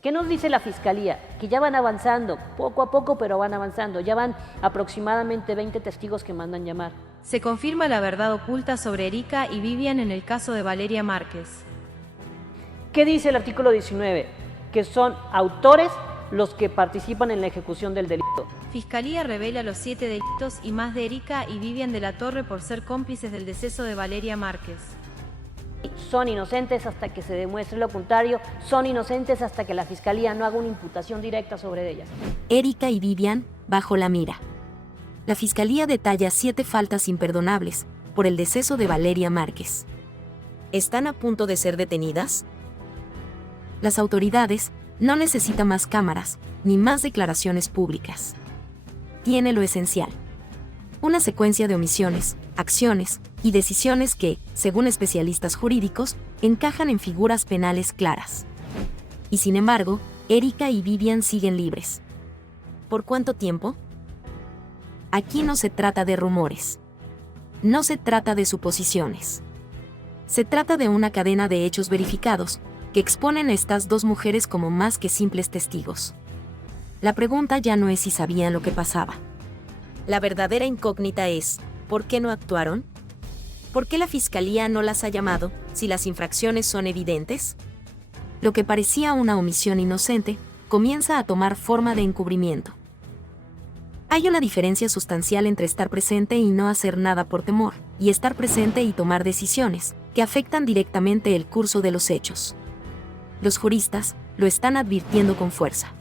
¿Qué nos dice la Fiscalía? Que ya van avanzando, poco a poco, pero van avanzando. Ya van aproximadamente 20 testigos que mandan llamar. Se confirma la verdad oculta sobre ERIKA y VIVIAN en el caso de Valeria Márquez. ¿Qué dice el artículo 19? Que son autores los que participan en la ejecución del delito. Fiscalía revela los 7 delitos y más de ERIKA y VIVIAN de la Torre por ser cómplices del deceso de Valeria Márquez. Son inocentes hasta que se demuestre lo contrario, son inocentes hasta que la Fiscalía no haga una imputación directa sobre ellas. ERIKA y VIVIAN, bajo la mira. La Fiscalía detalla 7 faltas imperdonables por el deceso de Valeria Márquez. ¿Están a punto de ser detenidas? Las autoridades no necesitan más cámaras ni más declaraciones públicas. Tiene lo esencial: una secuencia de omisiones, acciones y decisiones que, según especialistas jurídicos, encajan en figuras penales claras. Y sin embargo, ERIKA y VIVIAN siguen libres. ¿Por cuánto tiempo? Aquí no se trata de rumores. No se trata de suposiciones. Se trata de una cadena de hechos verificados que exponen a estas dos mujeres como más que simples testigos. La pregunta ya no es si sabían lo que pasaba. La verdadera incógnita es, ¿por qué no actuaron? ¿Por qué la Fiscalía no las ha llamado, si las infracciones son evidentes? Lo que parecía una omisión inocente, comienza a tomar forma de encubrimiento. Hay una diferencia sustancial entre estar presente y no hacer nada por temor, y estar presente y tomar decisiones, que afectan directamente el curso de los hechos. Los juristas lo están advirtiendo con fuerza.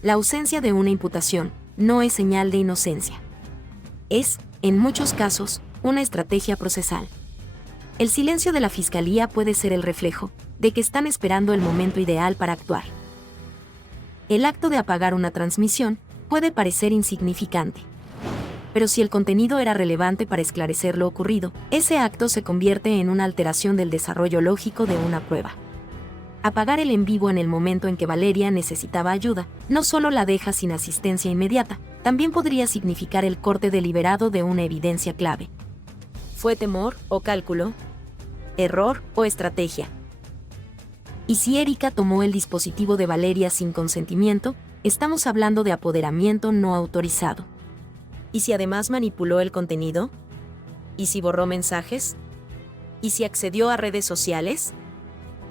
La ausencia de una imputación no es señal de inocencia. Es, en muchos casos, una estrategia procesal. El silencio de la Fiscalía puede ser el reflejo de que están esperando el momento ideal para actuar. El acto de apagar una transmisión puede parecer insignificante. Pero si el contenido era relevante para esclarecer lo ocurrido, ese acto se convierte en una alteración del desarrollo lógico de una prueba. Apagar el en vivo en el momento en que Valeria necesitaba ayuda, no solo la deja sin asistencia inmediata, también podría significar el corte deliberado de una evidencia clave. ¿Fue temor o cálculo? ¿Error o estrategia? Y si ERIKA tomó el dispositivo de Valeria sin consentimiento, estamos hablando de apoderamiento no autorizado. ¿Y si además manipuló el contenido? ¿Y si borró mensajes? ¿Y si accedió a redes sociales?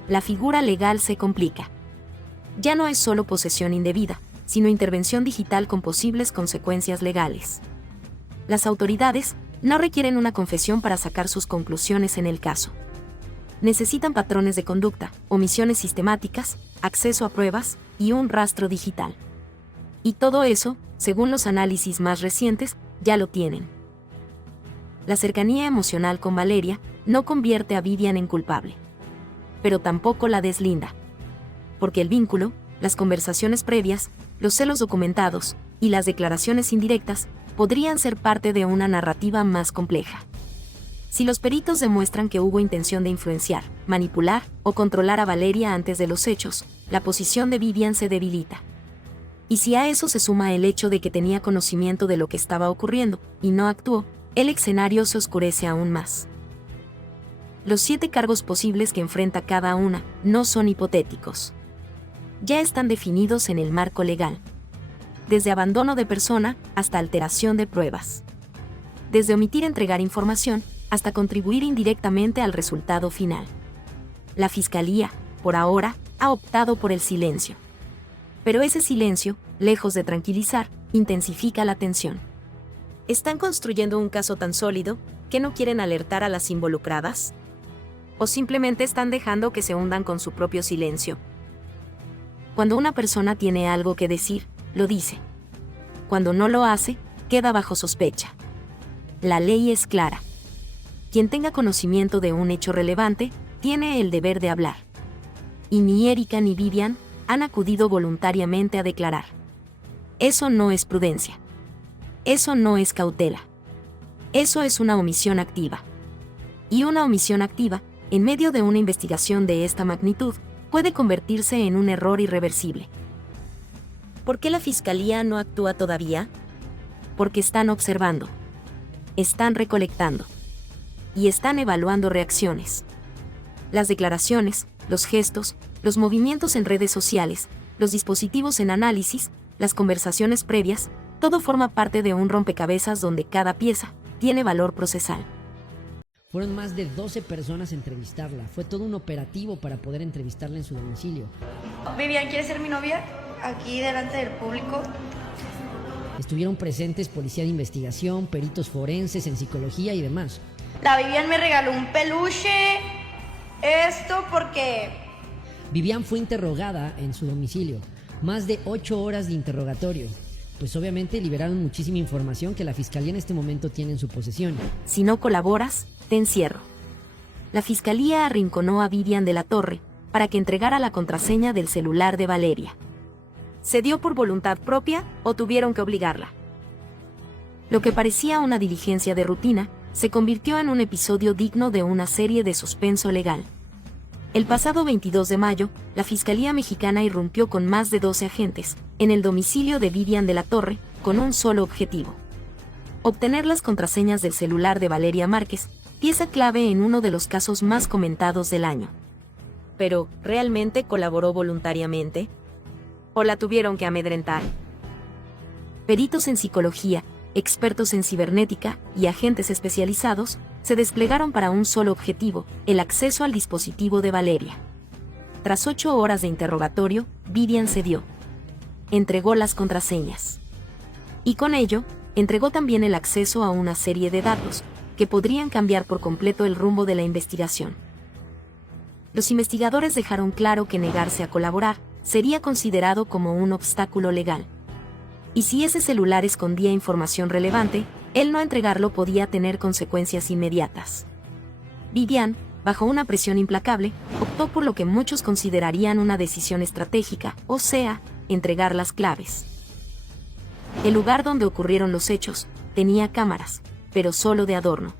La figura legal se complica. Ya no es solo posesión indebida, sino intervención digital con posibles consecuencias legales. Las autoridades no requieren una confesión para sacar sus conclusiones en el caso. Necesitan patrones de conducta, omisiones sistemáticas, acceso a pruebas y un rastro digital. Y todo eso, según los análisis más recientes, ya lo tienen. La cercanía emocional con Valeria no convierte a VIVIAN en culpable, pero tampoco la deslinda. Porque el vínculo, las conversaciones previas, los celos documentados y las declaraciones indirectas podrían ser parte de una narrativa más compleja. Si los peritos demuestran que hubo intención de influenciar, manipular o controlar a Valeria antes de los hechos, la posición de VIVIAN se debilita. Y si a eso se suma el hecho de que tenía conocimiento de lo que estaba ocurriendo y no actuó, el escenario se oscurece aún más. Los 7 cargos posibles que enfrenta cada una no son hipotéticos. Ya están definidos en el marco legal. Desde abandono de persona hasta alteración de pruebas. Desde omitir entregar información hasta contribuir indirectamente al resultado final. La Fiscalía, por ahora, ha optado por el silencio. Pero ese silencio, lejos de tranquilizar, intensifica la tensión. ¿Están construyendo un caso tan sólido que no quieren alertar a las involucradas? ¿O simplemente están dejando que se hundan con su propio silencio? Cuando una persona tiene algo que decir, lo dice. Cuando no lo hace, queda bajo sospecha. La ley es clara. Quien tenga conocimiento de un hecho relevante, tiene el deber de hablar. Y ni ERIKA ni VIVIAN han acudido voluntariamente a declarar. Eso no es prudencia. Eso no es cautela. Eso es una omisión activa. Y una omisión activa, en medio de una investigación de esta magnitud, puede convertirse en un error irreversible. ¿Por qué la Fiscalía no actúa todavía? Porque están observando. Están recolectando. Y están evaluando reacciones. Las declaraciones, los gestos, los movimientos en redes sociales, los dispositivos en análisis, las conversaciones previas, todo forma parte de un rompecabezas donde cada pieza tiene valor procesal. Fueron más de 12 personas a entrevistarla. Fue todo un operativo para poder entrevistarla en su domicilio. Vivian, ¿quieres ser mi novia? Aquí delante del público. Estuvieron presentes policía de investigación, peritos forenses en psicología y demás. La Vivian me regaló un peluche. Esto porque... Vivian fue interrogada en su domicilio. Más de 8 horas de interrogatorio. Pues obviamente liberaron muchísima información que la Fiscalía en este momento tiene en su posesión. Si no colaboras, te encierro. La Fiscalía arrinconó a Vivian de la Torre para que entregara la contraseña del celular de Valeria. ¿Se dio por voluntad propia o tuvieron que obligarla? Lo que parecía una diligencia de rutina se convirtió en un episodio digno de una serie de suspenso legal. El pasado 22 de mayo, la Fiscalía Mexicana irrumpió con más de 12 agentes en el domicilio de Vivian de la Torre con un solo objetivo: obtener las contraseñas del celular de Valeria Márquez, pieza clave en uno de los casos más comentados del año. Pero, ¿realmente colaboró voluntariamente? ¿O la tuvieron que amedrentar? Peritos en psicología, expertos en cibernética y agentes especializados se desplegaron para un solo objetivo: el acceso al dispositivo de Valeria. Tras 8 horas de interrogatorio, Vivian cedió. Entregó las contraseñas. Y con ello, entregó también el acceso a una serie de datos que podrían cambiar por completo el rumbo de la investigación. Los investigadores dejaron claro que negarse a colaborar sería considerado como un obstáculo legal. Y si ese celular escondía información relevante, el no entregarlo podía tener consecuencias inmediatas. Vivian, bajo una presión implacable, optó por lo que muchos considerarían una decisión estratégica, o sea, entregar las claves. El lugar donde ocurrieron los hechos tenía cámaras, pero solo de adorno.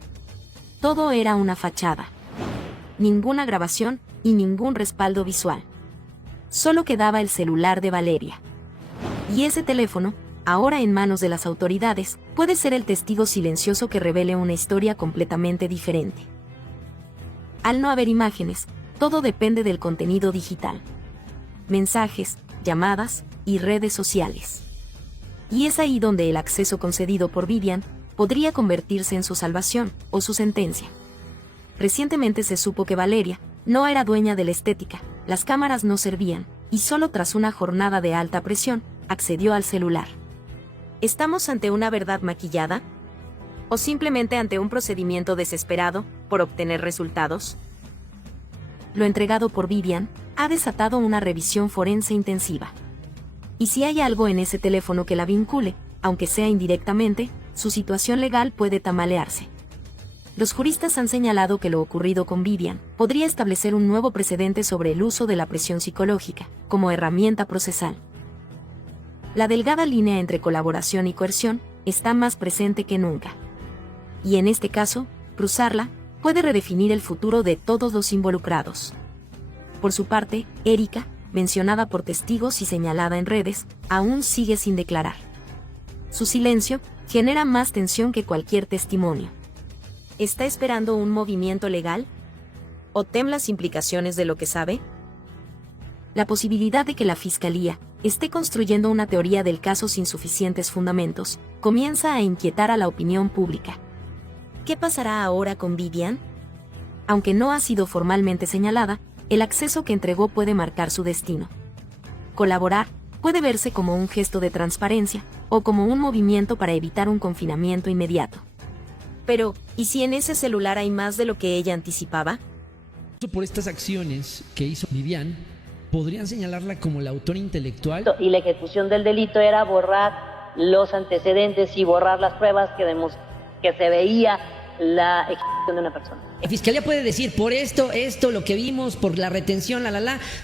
Todo era una fachada. Ninguna grabación y ningún respaldo visual. Solo quedaba el celular de Valeria. Y ese teléfono, ahora en manos de las autoridades, puede ser el testigo silencioso que revele una historia completamente diferente. Al no haber imágenes, todo depende del contenido digital. Mensajes, llamadas y redes sociales. Y es ahí donde el acceso concedido por Vivian podría convertirse en su salvación o su sentencia. Recientemente se supo que Valeria no era dueña de la estética, las cámaras no servían, y solo tras una jornada de alta presión, accedió al celular. ¿Estamos ante una verdad maquillada? ¿O simplemente ante un procedimiento desesperado por obtener resultados? Lo entregado por Vivian ha desatado una revisión forense intensiva. Y si hay algo en ese teléfono que la vincule, aunque sea indirectamente, su situación legal puede tambalearse. Los juristas han señalado que lo ocurrido con Vivian podría establecer un nuevo precedente sobre el uso de la presión psicológica como herramienta procesal. La delgada línea entre colaboración y coerción está más presente que nunca. Y en este caso, cruzarla puede redefinir el futuro de todos los involucrados. Por su parte, ERIKA, mencionada por testigos y señalada en redes, aún sigue sin declarar. Su silencio genera más tensión que cualquier testimonio. ¿Está esperando un movimiento legal? ¿O teme las implicaciones de lo que sabe? La posibilidad de que la Fiscalía esté construyendo una teoría del caso sin suficientes fundamentos comienza a inquietar a la opinión pública. ¿Qué pasará ahora con Vivian? Aunque no ha sido formalmente señalada, el acceso que entregó puede marcar su destino. Colaborar puede verse como un gesto de transparencia o como un movimiento para evitar un confinamiento inmediato. Pero, ¿y si en ese celular hay más de lo que ella anticipaba? Por estas acciones que hizo Vivian, podrían señalarla como la autora intelectual. Y la ejecución del delito era borrar los antecedentes y borrar las pruebas que se veía la ejecución de una persona. La Fiscalía puede decir, por esto, lo que vimos, por la retención,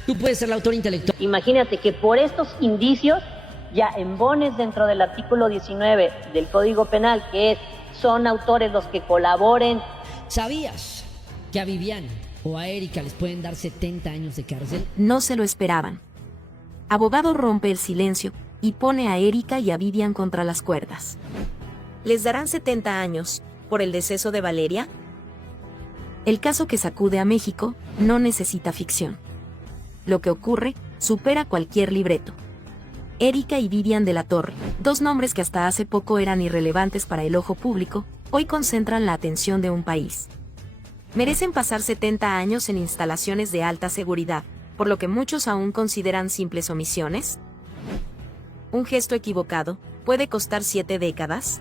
tú puedes ser la autora intelectual. Imagínate que por estos indicios ya embones dentro del artículo 19 del Código Penal, que son autores los que colaboren. ¿Sabías que a Vivian o a ERIKA les pueden dar 70 años de cárcel? No se lo esperaban. Abogado rompe el silencio y pone a ERIKA y a Vivian contra las cuerdas. ¿Les darán 70 años por el deceso de Valeria? El caso que sacude a México no necesita ficción. lo que ocurre supera cualquier libreto. ERIKA y VIVIAN de la Torre, dos nombres que hasta hace poco eran irrelevantes para el ojo público, hoy concentran la atención de un país. Merecen pasar 70 años en instalaciones de alta seguridad, por lo que muchos aún consideran simples omisiones. ¿Un gesto equivocado puede costar 7 décadas?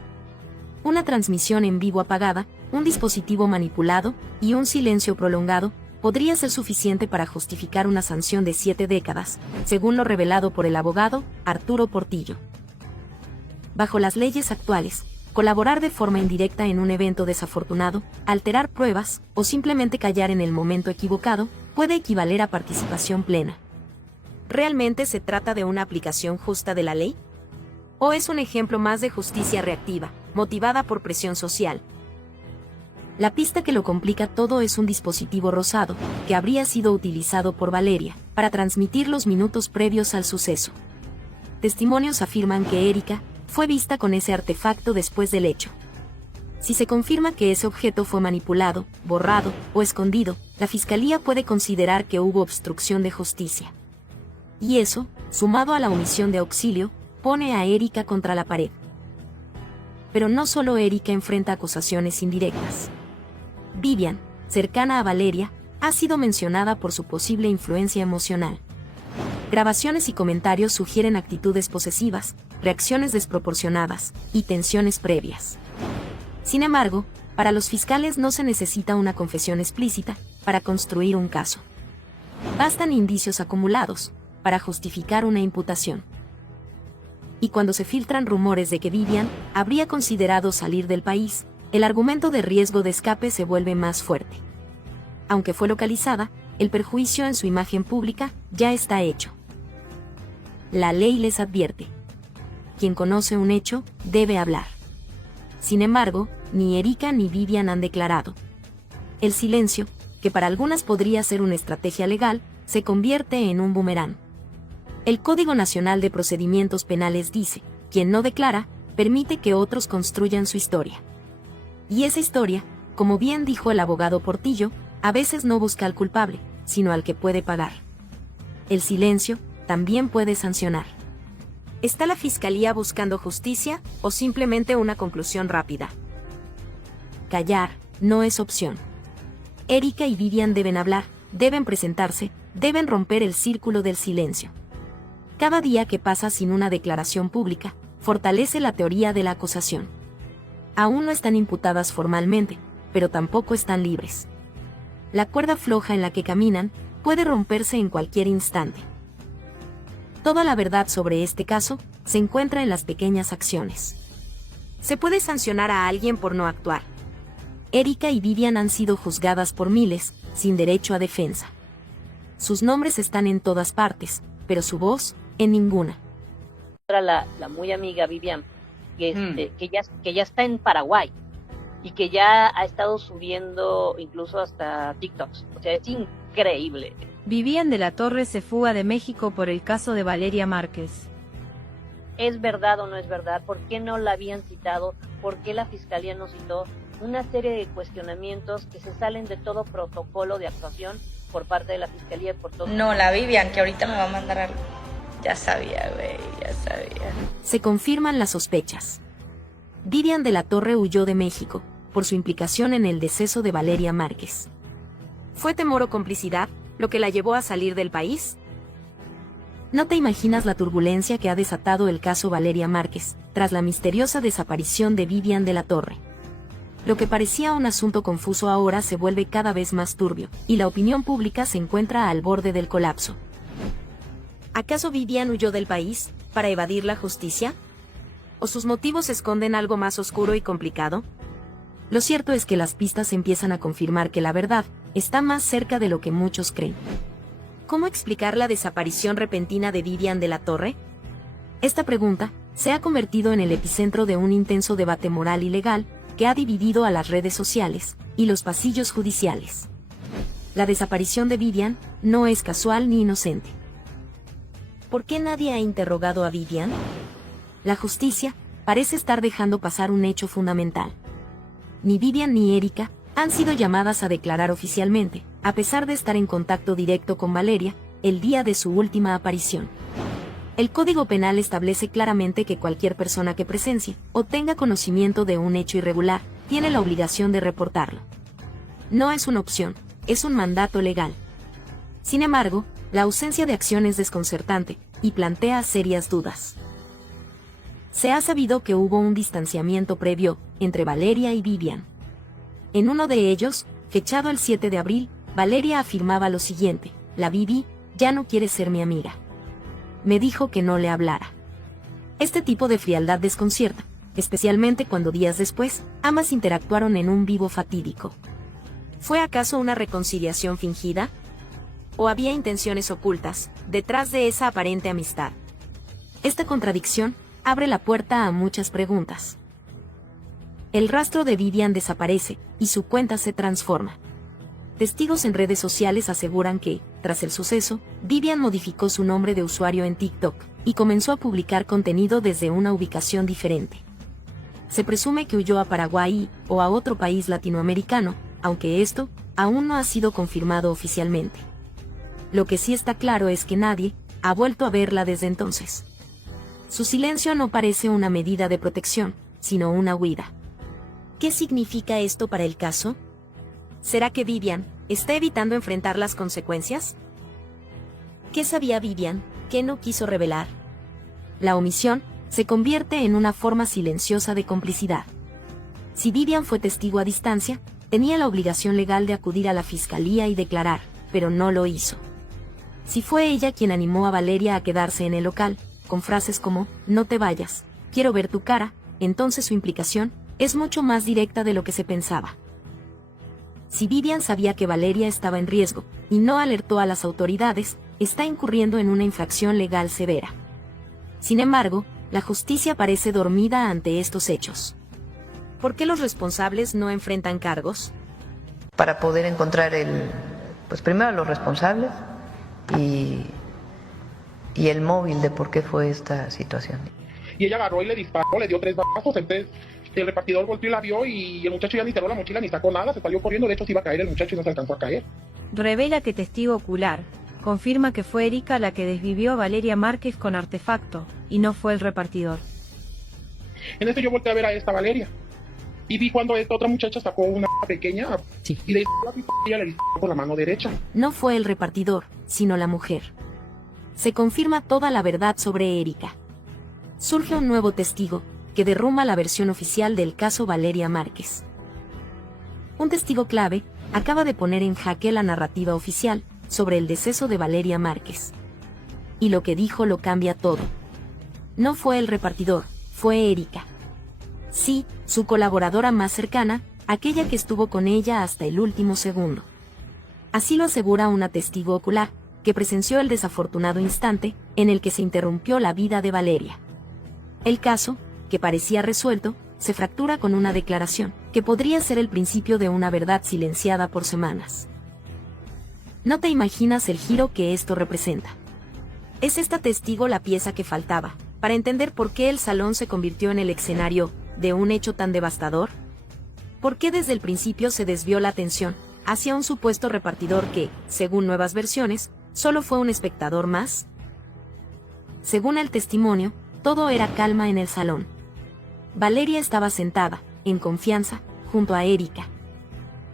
Una transmisión en vivo apagada, un dispositivo manipulado y un silencio prolongado podría ser suficiente para justificar una sanción de 7 décadas, según lo revelado por el abogado Arturo Portillo. Bajo las leyes actuales, colaborar de forma indirecta en un evento desafortunado, alterar pruebas o simplemente callar en el momento equivocado puede equivaler a participación plena. ¿Realmente se trata de una aplicación justa de la ley? ¿O es un ejemplo más de justicia reactiva, motivada por presión social? La pista que lo complica todo es un dispositivo rosado, que habría sido utilizado por Valeria, para transmitir los minutos previos al suceso. Testimonios afirman que ERIKA fue vista con ese artefacto después del hecho. Si se confirma que ese objeto fue manipulado, borrado o escondido, la Fiscalía puede considerar que hubo obstrucción de justicia. Y eso, sumado a la omisión de auxilio, pone a ERIKA contra la pared. Pero no solo ERIKA enfrenta acusaciones indirectas. Vivian, cercana a Valeria, ha sido mencionada por su posible influencia emocional. Grabaciones y comentarios sugieren actitudes posesivas, reacciones desproporcionadas y tensiones previas. Sin embargo, para los fiscales no se necesita una confesión explícita para construir un caso. Bastan indicios acumulados para justificar una imputación. Y cuando se filtran rumores de que Vivian habría considerado salir del país, el argumento de riesgo de escape se vuelve más fuerte. Aunque fue localizada, el perjuicio en su imagen pública ya está hecho. La ley les advierte. Quien conoce un hecho, debe hablar. Sin embargo, ni ERIKA ni Vivian han declarado. El silencio, que para algunas podría ser una estrategia legal, se convierte en un boomerang. El Código Nacional de Procedimientos Penales dice, quien no declara, permite que otros construyan su historia. Y esa historia, como bien dijo el abogado Portillo, a veces no busca al culpable, sino al que puede pagar. El silencio también puede sancionar. ¿Está la Fiscalía buscando justicia o simplemente una conclusión rápida? Callar no es opción. ERIKA y Vivian deben hablar, deben presentarse, deben romper el círculo del silencio. Cada día que pasa sin una declaración pública, fortalece la teoría de la acusación. Aún no están imputadas formalmente, pero tampoco están libres. La cuerda floja en la que caminan puede romperse en cualquier instante. Toda la verdad sobre este caso se encuentra en las pequeñas acciones. Se puede sancionar a alguien por no actuar. ERIKA y Vivian han sido juzgadas por miles, sin derecho a defensa. Sus nombres están en todas partes, pero su voz, en ninguna. La muy amiga Vivian, que ya está en Paraguay y que ya ha estado subiendo incluso hasta TikToks. O sea, es increíble. Vivian de la Torre se fuga de México por el caso de Valeria Márquez. ¿Es verdad o no es verdad? ¿Por qué no la habían citado? ¿Por qué la Fiscalía no citó? Una serie de cuestionamientos que se salen de todo protocolo de actuación por parte de la Fiscalía. Por todo. No, la Vivian, que ahorita me va a mandar algo. Ya sabía, güey, ya sabía. Se confirman las sospechas. Vivian de la Torre huyó de México, por su implicación en el deceso de Valeria Márquez. ¿Fue temor o complicidad lo que la llevó a salir del país? No te imaginas la turbulencia que ha desatado el caso Valeria Márquez, tras la misteriosa desaparición de Vivian de la Torre. Lo que parecía un asunto confuso ahora se vuelve cada vez más turbio, y la opinión pública se encuentra al borde del colapso. ¿Acaso Vivian huyó del país para evadir la justicia? ¿O sus motivos esconden algo más oscuro y complicado? Lo cierto es que las pistas empiezan a confirmar que la verdad está más cerca de lo que muchos creen. ¿Cómo explicar la desaparición repentina de Vivian de la Torre? Esta pregunta se ha convertido en el epicentro de un intenso debate moral y legal que ha dividido a las redes sociales y los pasillos judiciales. La desaparición de Vivian no es casual ni inocente. ¿Por qué nadie ha interrogado a Vivian? La justicia parece estar dejando pasar un hecho fundamental. Ni Vivian ni ERIKA han sido llamadas a declarar oficialmente, a pesar de estar en contacto directo con Valeria, el día de su última aparición. El Código Penal establece claramente que cualquier persona que presencie o tenga conocimiento de un hecho irregular tiene la obligación de reportarlo. No es una opción, es un mandato legal. Sin embargo, la ausencia de acción es desconcertante y plantea serias dudas. Se ha sabido que hubo un distanciamiento previo entre Valeria y Vivian. En uno de ellos, fechado el 7 de abril, Valeria afirmaba lo siguiente: la Vivi ya no quiere ser mi amiga. Me dijo que no le hablara. Este tipo de frialdad desconcierta, especialmente cuando días después, ambas interactuaron en un vivo fatídico. ¿Fue acaso una reconciliación fingida? ¿O había intenciones ocultas detrás de esa aparente amistad? Esta contradicción abre la puerta a muchas preguntas. El rastro de Vivian desaparece y su cuenta se transforma. Testigos en redes sociales aseguran que, tras el suceso, Vivian modificó su nombre de usuario en TikTok y comenzó a publicar contenido desde una ubicación diferente. Se presume que huyó a Paraguay o a otro país latinoamericano, aunque esto aún no ha sido confirmado oficialmente. Lo que sí está claro es que nadie ha vuelto a verla desde entonces. Su silencio no parece una medida de protección, sino una huida. ¿Qué significa esto para el caso? ¿Será que Vivian está evitando enfrentar las consecuencias? ¿Qué sabía Vivian que no quiso revelar? La omisión se convierte en una forma silenciosa de complicidad. Si Vivian fue testigo a distancia, tenía la obligación legal de acudir a la fiscalía y declarar, pero no lo hizo. Si fue ella quien animó a Valeria a quedarse en el local, con frases como, no te vayas, quiero ver tu cara, entonces su implicación es mucho más directa de lo que se pensaba. Si Vivian sabía que Valeria estaba en riesgo y no alertó a las autoridades, está incurriendo en una infracción legal severa. Sin embargo, la justicia parece dormida ante estos hechos. ¿Por qué los responsables no enfrentan cargos? Para poder encontrar pues primero los responsables y el móvil de por qué fue esta situación. Y ella agarró y le disparó, le dio 3 balazos, entonces el repartidor volteó y la vio y el muchacho ya ni cerró la mochila ni sacó nada, se salió corriendo, de hecho se iba a caer el muchacho y no se alcanzó a caer. Revela que testigo ocular confirma que fue ERIKA la que desvivió a Valeria Márquez con artefacto, y no fue el repartidor. En esto yo volteé a ver a esta Valeria y vi cuando esta otra muchacha sacó una pequeña y le disparó la pistola y le disparó con la mano derecha. No fue el repartidor, sino la mujer. Se confirma toda la verdad sobre ERIKA. Surge un nuevo testigo, que derrumba la versión oficial del caso Valeria Márquez. Un testigo clave acaba de poner en jaque la narrativa oficial sobre el deceso de Valeria Márquez. Y lo que dijo lo cambia todo. No fue el repartidor, fue ERIKA. Sí, su colaboradora más cercana, aquella que estuvo con ella hasta el último segundo. Así lo asegura una testigo ocular, que presenció el desafortunado instante en el que se interrumpió la vida de Valeria. El caso, que parecía resuelto, se fractura con una declaración, que podría ser el principio de una verdad silenciada por semanas. No te imaginas el giro que esto representa. ¿Es esta testigo la pieza que faltaba para entender por qué el salón se convirtió en el escenario de un hecho tan devastador? ¿Por qué desde el principio se desvió la atención hacia un supuesto repartidor que, según nuevas versiones, solo fue un espectador más? Según el testimonio, todo era calma en el salón. Valeria estaba sentada, en confianza, junto a ERIKA.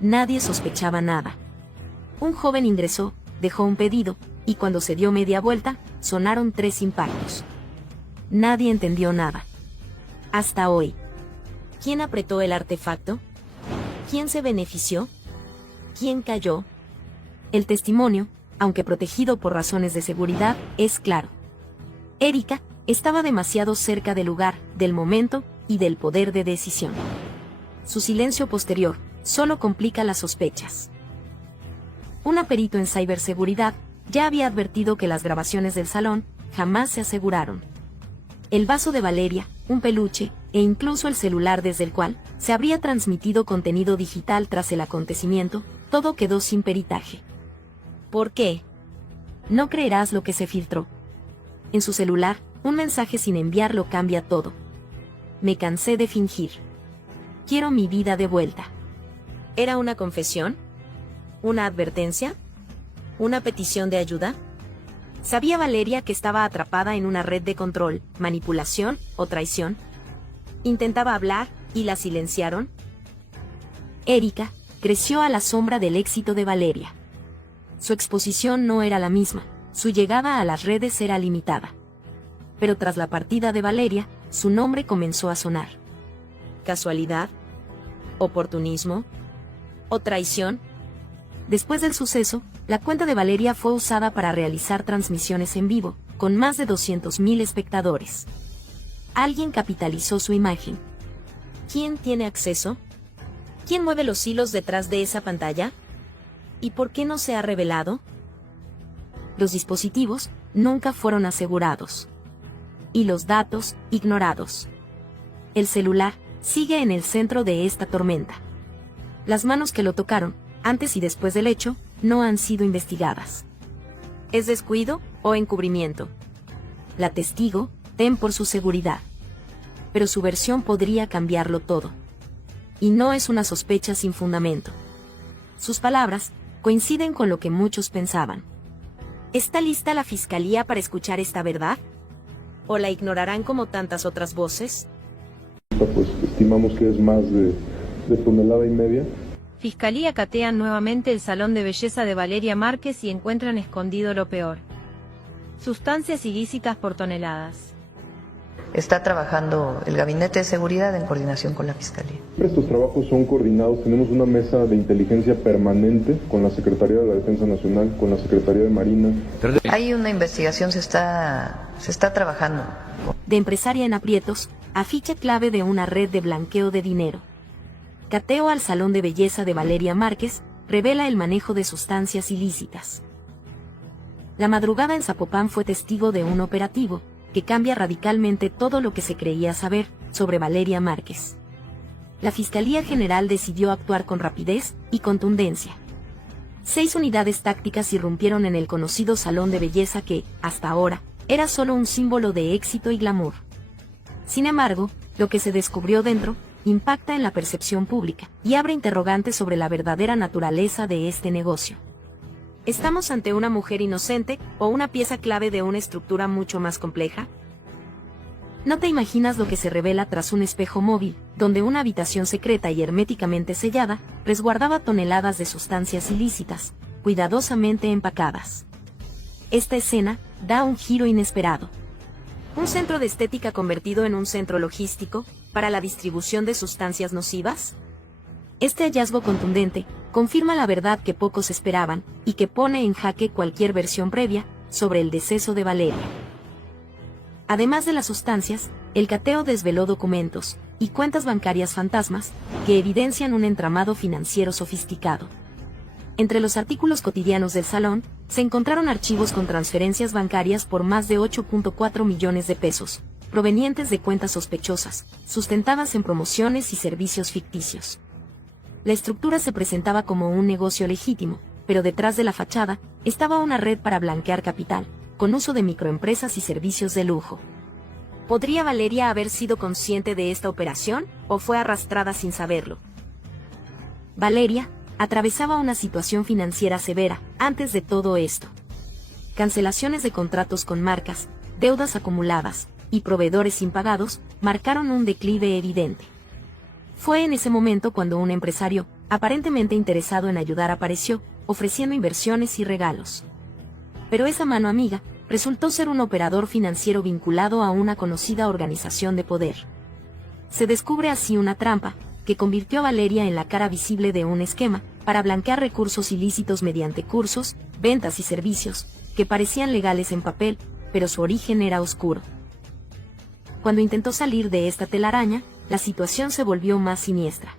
Nadie sospechaba nada. Un joven ingresó, dejó un pedido, y cuando se dio media vuelta, sonaron 3 impactos. Nadie entendió nada. Hasta hoy. ¿Quién apretó el artefacto? ¿Quién se benefició? ¿Quién cayó? El testimonio, aunque protegido por razones de seguridad, es claro. ERIKA estaba demasiado cerca del lugar, del momento y del poder de decisión. Su silencio posterior solo complica las sospechas. Un perito en ciberseguridad ya había advertido que las grabaciones del salón jamás se aseguraron. El vaso de Valeria, un peluche, e incluso el celular desde el cual se habría transmitido contenido digital tras el acontecimiento, todo quedó sin peritaje. ¿Por qué? No creerás lo que se filtró. En su celular, un mensaje sin enviarlo cambia todo. Me cansé de fingir. Quiero mi vida de vuelta. ¿Era una confesión? ¿Una advertencia? ¿Una petición de ayuda? ¿Sabía Valeria que estaba atrapada en una red de control, manipulación o traición? ¿Intentaba hablar y la silenciaron? ERIKA creció a la sombra del éxito de Valeria. Su exposición no era la misma, su llegada a las redes era limitada. Pero tras la partida de Valeria, su nombre comenzó a sonar. ¿Casualidad? ¿Oportunismo? ¿O traición? Después del suceso, la cuenta de Valeria fue usada para realizar transmisiones en vivo, con más de 200.000 espectadores. Alguien capitalizó su imagen. ¿Quién tiene acceso? ¿Quién mueve los hilos detrás de esa pantalla? ¿Y por qué no se ha revelado? Los dispositivos nunca fueron asegurados. Y los datos, ignorados. El celular sigue en el centro de esta tormenta. Las manos que lo tocaron, antes y después del hecho, no han sido investigadas. ¿Es descuido o encubrimiento? La testigo tem por su seguridad. Pero su versión podría cambiarlo todo. Y no es una sospecha sin fundamento. Sus palabras coinciden con lo que muchos pensaban. ¿Está lista la Fiscalía para escuchar esta verdad? ¿O la ignorarán como tantas otras voces? Pues estimamos que es más de 1,5 toneladas. Fiscalía catean nuevamente el salón de belleza de Valeria Márquez y encuentran escondido lo peor. Sustancias ilícitas por toneladas. Está trabajando el Gabinete de Seguridad en coordinación con la Fiscalía. Estos trabajos son coordinados, tenemos una mesa de inteligencia permanente con la Secretaría de la Defensa Nacional, con la Secretaría de Marina. Hay una investigación, se está trabajando. De empresaria en aprietos, a ficha clave de una red de blanqueo de dinero. Cateo al salón de belleza de Valeria Márquez, revela el manejo de sustancias ilícitas. La madrugada en Zapopan fue testigo de un operativo que cambia radicalmente todo lo que se creía saber sobre Valeria Márquez. La Fiscalía General decidió actuar con rapidez y contundencia. 6 unidades tácticas irrumpieron en el conocido salón de belleza que, hasta ahora, era solo un símbolo de éxito y glamour. Sin embargo, lo que se descubrió dentro impacta en la percepción pública y abre interrogantes sobre la verdadera naturaleza de este negocio. ¿Estamos ante una mujer inocente o una pieza clave de una estructura mucho más compleja? No te imaginas lo que se revela tras un espejo móvil, donde una habitación secreta y herméticamente sellada resguardaba toneladas de sustancias ilícitas, cuidadosamente empacadas. Esta escena da un giro inesperado. ¿Un centro de estética convertido en un centro logístico para la distribución de sustancias nocivas? Este hallazgo contundente confirma la verdad que pocos esperaban y que pone en jaque cualquier versión previa sobre el deceso de Valeria. Además de las sustancias, el cateo desveló documentos y cuentas bancarias fantasmas que evidencian un entramado financiero sofisticado. Entre los artículos cotidianos del salón, se encontraron archivos con transferencias bancarias por más de 8.4 millones de pesos, provenientes de cuentas sospechosas, sustentadas en promociones y servicios ficticios. La estructura se presentaba como un negocio legítimo, pero detrás de la fachada estaba una red para blanquear capital, con uso de microempresas y servicios de lujo. ¿Podría Valeria haber sido consciente de esta operación, o fue arrastrada sin saberlo? Valeria atravesaba una situación financiera severa antes de todo esto. Cancelaciones de contratos con marcas, deudas acumuladas y proveedores impagados marcaron un declive evidente. Fue en ese momento cuando un empresario, aparentemente interesado en ayudar, apareció, ofreciendo inversiones y regalos. Pero esa mano amiga resultó ser un operador financiero vinculado a una conocida organización de poder. Se descubre así una trampa que convirtió a Valeria en la cara visible de un esquema para blanquear recursos ilícitos mediante cursos, ventas y servicios que parecían legales en papel, pero su origen era oscuro. Cuando intentó salir de esta telaraña, la situación se volvió más siniestra.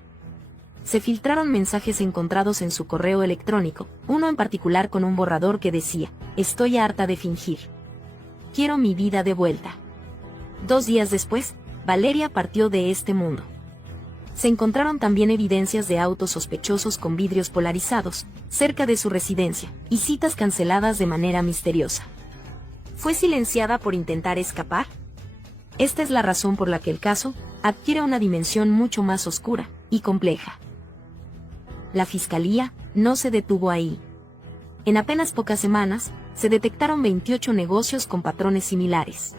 Se filtraron mensajes encontrados en su correo electrónico, uno en particular con un borrador que decía: "Estoy harta de fingir. Quiero mi vida de vuelta". 2 días después, Valeria partió de este mundo. Se encontraron también evidencias de autos sospechosos con vidrios polarizados, cerca de su residencia, y citas canceladas de manera misteriosa. ¿Fue silenciada por intentar escapar? Esta es la razón por la que el caso adquiere una dimensión mucho más oscura y compleja. La Fiscalía no se detuvo ahí. En apenas pocas semanas, se detectaron 28 negocios con patrones similares.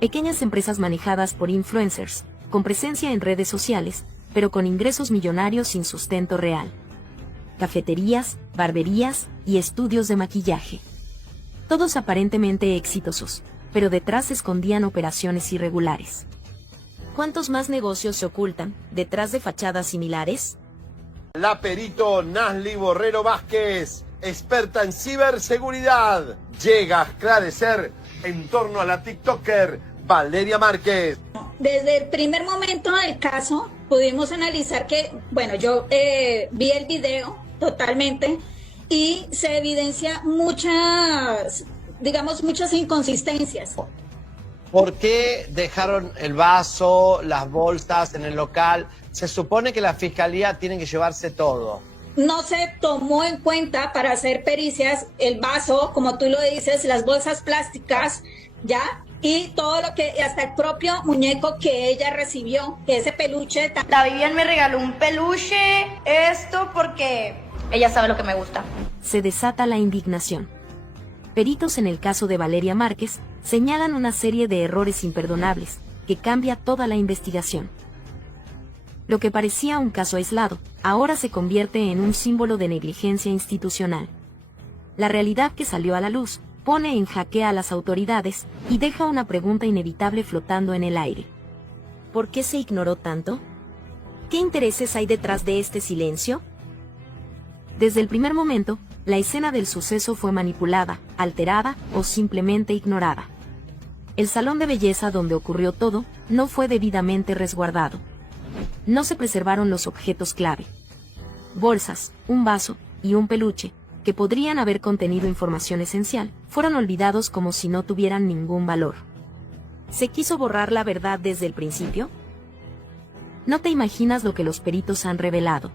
Pequeñas empresas manejadas por influencers, con presencia en redes sociales, pero con ingresos millonarios sin sustento real. Cafeterías, barberías y estudios de maquillaje. Todos aparentemente exitosos, pero detrás se escondían operaciones irregulares. ¿Cuántos más negocios se ocultan detrás de fachadas similares? La perito Nasli Borrero Vázquez, experta en ciberseguridad, llega a esclarecer en torno a la TikToker Valeria Márquez. Desde el primer momento del caso pudimos analizar que, bueno, yo vi el video totalmente y se evidencia muchas inconsistencias. ¿Por qué dejaron el vaso, las bolsas en el local? Se supone que la fiscalía tiene que llevarse todo. No se tomó en cuenta para hacer pericias el vaso, como tú lo dices, las bolsas plásticas, ¿ya? Y todo lo que, hasta el propio muñeco que ella recibió, que ese peluche. La Vivian me regaló un peluche, esto porque ella sabe lo que me gusta. Se desata la indignación. Peritos en el caso de Valeria Márquez señalan una serie de errores imperdonables que cambia toda la investigación. Lo que parecía un caso aislado, ahora se convierte en un símbolo de negligencia institucional. La realidad que salió a la luz pone en jaque a las autoridades y deja una pregunta inevitable flotando en el aire. ¿Por qué se ignoró tanto? ¿Qué intereses hay detrás de este silencio? Desde el primer momento, la escena del suceso fue manipulada, alterada o simplemente ignorada. El salón de belleza donde ocurrió todo no fue debidamente resguardado. No se preservaron los objetos clave. Bolsas, un vaso y un peluche, que podrían haber contenido información esencial, fueron olvidados como si no tuvieran ningún valor. ¿Se quiso borrar la verdad desde el principio? No te imaginas lo que los peritos han revelado.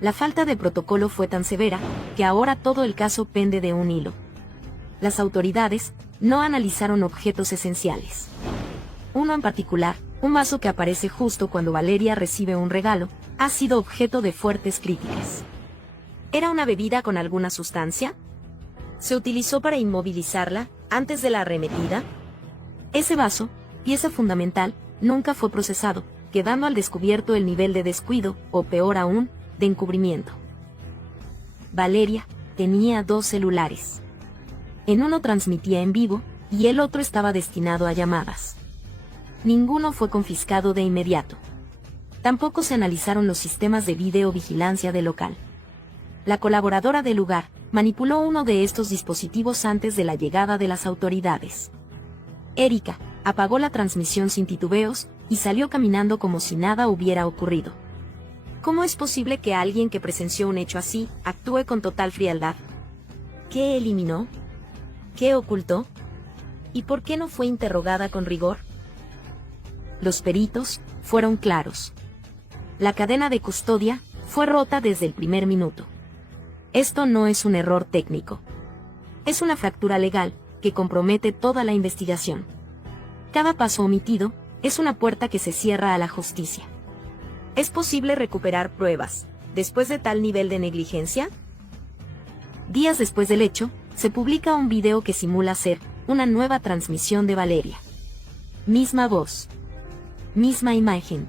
La falta de protocolo fue tan severa que ahora todo el caso pende de un hilo. Las autoridades no analizaron objetos esenciales. Uno en particular, un vaso que aparece justo cuando Valeria recibe un regalo, ha sido objeto de fuertes críticas. ¿Era una bebida con alguna sustancia? ¿Se utilizó para inmovilizarla antes de la arremetida? Ese vaso, pieza fundamental, nunca fue procesado, quedando al descubierto el nivel de descuido, o peor aún, de encubrimiento. Valeria tenía 2 celulares. En uno transmitía en vivo, y el otro estaba destinado a llamadas. Ninguno fue confiscado de inmediato. Tampoco se analizaron los sistemas de videovigilancia del local. La colaboradora del lugar manipuló uno de estos dispositivos antes de la llegada de las autoridades. ERIKA apagó la transmisión sin titubeos y salió caminando como si nada hubiera ocurrido. ¿Cómo es posible que alguien que presenció un hecho así actúe con total frialdad? ¿Qué eliminó? ¿Qué ocultó? ¿Y por qué no fue interrogada con rigor? Los peritos fueron claros. La cadena de custodia fue rota desde el primer minuto. Esto no es un error técnico. Es una fractura legal que compromete toda la investigación. Cada paso omitido es una puerta que se cierra a la justicia. ¿Es posible recuperar pruebas después de tal nivel de negligencia? Días después del hecho, se publica un video que simula ser una nueva transmisión de Valeria. Misma voz. Misma imagen.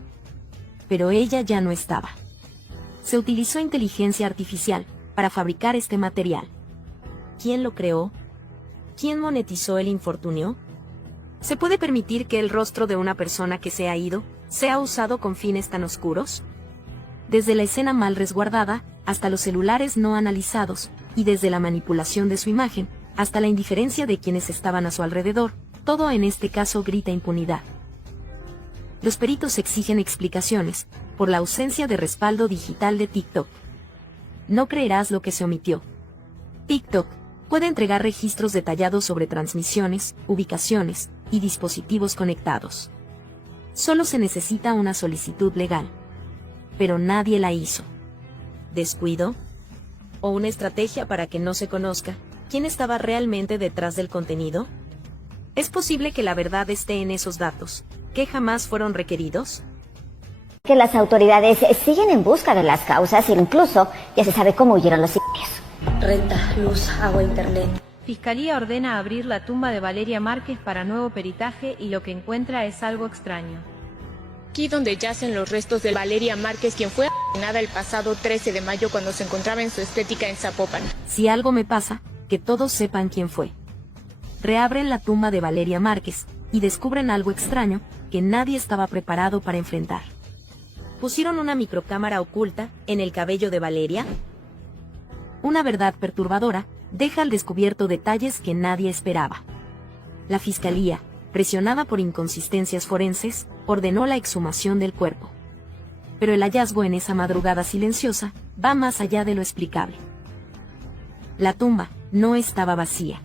Pero ella ya no estaba. Se utilizó inteligencia artificial para fabricar este material. ¿Quién lo creó? ¿Quién monetizó el infortunio? ¿Se puede permitir que el rostro de una persona que se ha ido sea usado con fines tan oscuros? Desde la escena mal resguardada, hasta los celulares no analizados, y desde la manipulación de su imagen, hasta la indiferencia de quienes estaban a su alrededor, todo en este caso grita impunidad. Los peritos exigen explicaciones por la ausencia de respaldo digital de TikTok. No creerás lo que se omitió. TikTok puede entregar registros detallados sobre transmisiones, ubicaciones y dispositivos conectados. Solo se necesita una solicitud legal. Pero nadie la hizo. ¿Descuido? ¿O una estrategia para que no se conozca quién estaba realmente detrás del contenido? ¿Es posible que la verdad esté en esos datos, que jamás fueron requeridos? Que las autoridades siguen en busca de las causas e incluso ya se sabe cómo huyeron los sitios. Renta, luz, agua, internet. Fiscalía ordena abrir la tumba de Valeria Márquez para nuevo peritaje y lo que encuentra es algo extraño. Aquí donde yacen los restos de Valeria Márquez, quien fue asesinada el pasado 13 de mayo cuando se encontraba en su estética en Zapopan. Si algo me pasa, que todos sepan quién fue. Reabren la tumba de Valeria Márquez y descubren algo extraño que nadie estaba preparado para enfrentar. ¿Pusieron una microcámara oculta en el cabello de Valeria? Una verdad perturbadora deja al descubierto detalles que nadie esperaba. La Fiscalía, presionada por inconsistencias forenses, ordenó la exhumación del cuerpo. Pero el hallazgo en esa madrugada silenciosa va más allá de lo explicable. La tumba no estaba vacía.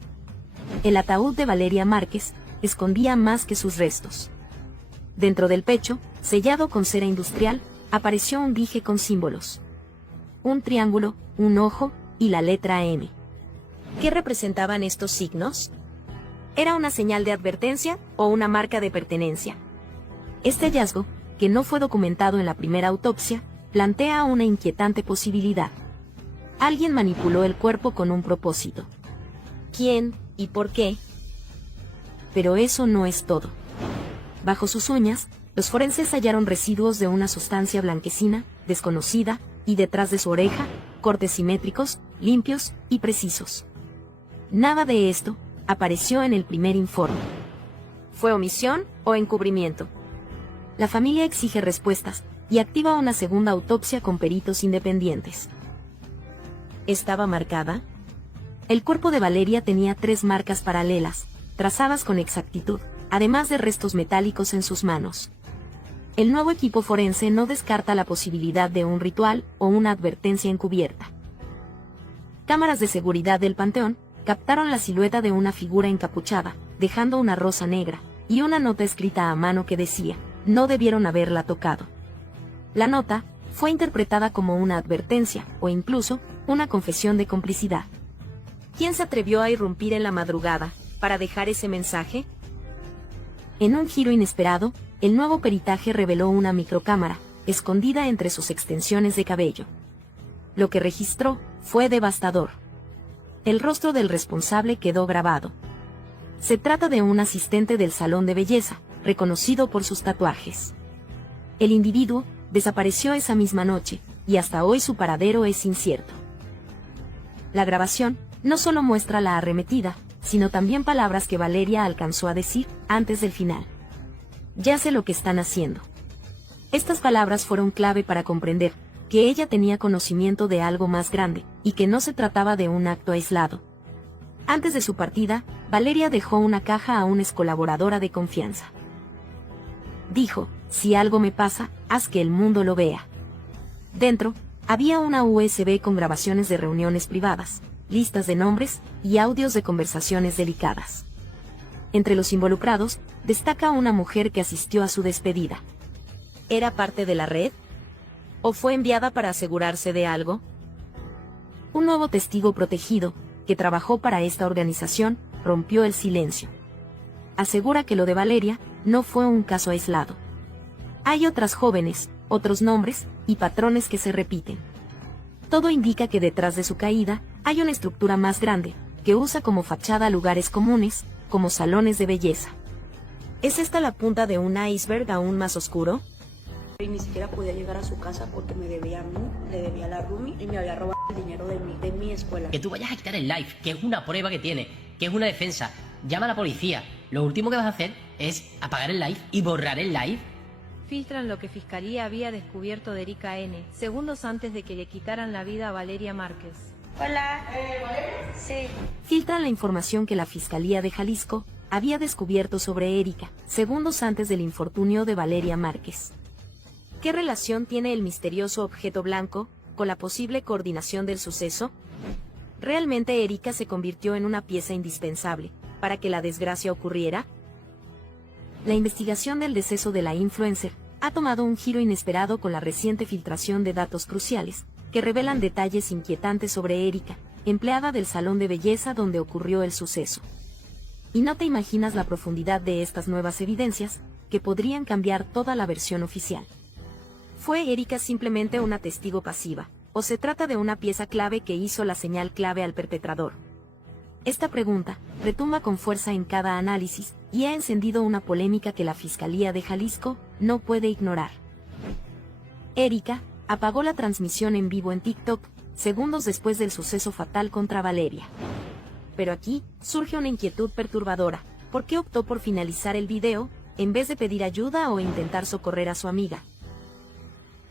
El ataúd de Valeria Márquez escondía más que sus restos. Dentro del pecho, sellado con cera industrial, apareció un dije con símbolos. Un triángulo, un ojo y la letra M. ¿Qué representaban estos signos? ¿Era una señal de advertencia o una marca de pertenencia? Este hallazgo, que no fue documentado en la primera autopsia, plantea una inquietante posibilidad. Alguien manipuló el cuerpo con un propósito. ¿Quién y por qué? Pero eso no es todo. Bajo sus uñas, los forenses hallaron residuos de una sustancia blanquecina, desconocida, y detrás de su oreja, cortes simétricos, limpios y precisos. Nada de esto apareció en el primer informe. ¿Fue omisión o encubrimiento? La familia exige respuestas y activa una segunda autopsia con peritos independientes. ¿Estaba marcada? El cuerpo de Valeria tenía 3 marcas paralelas, trazadas con exactitud, además de restos metálicos en sus manos. El nuevo equipo forense no descarta la posibilidad de un ritual o una advertencia encubierta. Cámaras de seguridad del panteón captaron la silueta de una figura encapuchada, dejando una rosa negra, y una nota escrita a mano que decía, no debieron haberla tocado. La nota fue interpretada como una advertencia, o incluso, una confesión de complicidad. ¿Quién se atrevió a irrumpir en la madrugada, para dejar ese mensaje? En un giro inesperado, el nuevo peritaje reveló una microcámara, escondida entre sus extensiones de cabello. Lo que registró fue devastador. El rostro del responsable quedó grabado. Se trata de un asistente del salón de belleza, reconocido por sus tatuajes. El individuo desapareció esa misma noche, y hasta hoy su paradero es incierto. La grabación no solo muestra la arremetida, sino también palabras que Valeria alcanzó a decir antes del final. Ya sé lo que están haciendo. Estas palabras fueron clave para comprender que ella tenía conocimiento de algo más grande, y que no se trataba de un acto aislado. Antes de su partida, Valeria dejó una caja a una excolaboradora de confianza. Dijo, si algo me pasa, haz que el mundo lo vea. Dentro, había una USB con grabaciones de reuniones privadas, listas de nombres y audios de conversaciones delicadas. Entre los involucrados, destaca una mujer que asistió a su despedida. ¿Era parte de la red? ¿O fue enviada para asegurarse de algo? Un nuevo testigo protegido, que trabajó para esta organización, rompió el silencio. Asegura que lo de Valeria no fue un caso aislado. Hay otras jóvenes, otros nombres y patrones que se repiten. Todo indica que detrás de su caída hay una estructura más grande, que usa como fachada lugares comunes, como salones de belleza. ¿Es esta la punta de un iceberg aún más oscuro? Y ni siquiera podía llegar a su casa porque me debía a mí, le debía a la roomie y me había robado el dinero de mi escuela. Que tú vayas a quitar el live, que es una prueba que tiene, que es una defensa. Llama a la policía. Lo último que vas a hacer es apagar el live y borrar el live. Filtran lo que Fiscalía había descubierto de ERIKA N, segundos antes de que le quitaran la vida a Valeria Márquez. Hola. ¿Valeria? Sí. Filtran la información que la Fiscalía de Jalisco había descubierto sobre ERIKA, segundos antes del infortunio de Valeria Márquez. ¿Qué relación tiene el misterioso objeto blanco con la posible coordinación del suceso? ¿Realmente ERIKA se convirtió en una pieza indispensable para que la desgracia ocurriera? La investigación del deceso de la influencer ha tomado un giro inesperado con la reciente filtración de datos cruciales, que revelan detalles inquietantes sobre ERIKA, empleada del salón de belleza donde ocurrió el suceso. Y no te imaginas la profundidad de estas nuevas evidencias, que podrían cambiar toda la versión oficial. ¿Fue ERIKA simplemente una testigo pasiva, o se trata de una pieza clave que hizo la señal clave al perpetrador? Esta pregunta retumba con fuerza en cada análisis y ha encendido una polémica que la Fiscalía de Jalisco no puede ignorar. ERIKA apagó la transmisión en vivo en TikTok, segundos después del suceso fatal contra Valeria. Pero aquí surge una inquietud perturbadora. ¿Por qué optó por finalizar el video, en vez de pedir ayuda o intentar socorrer a su amiga?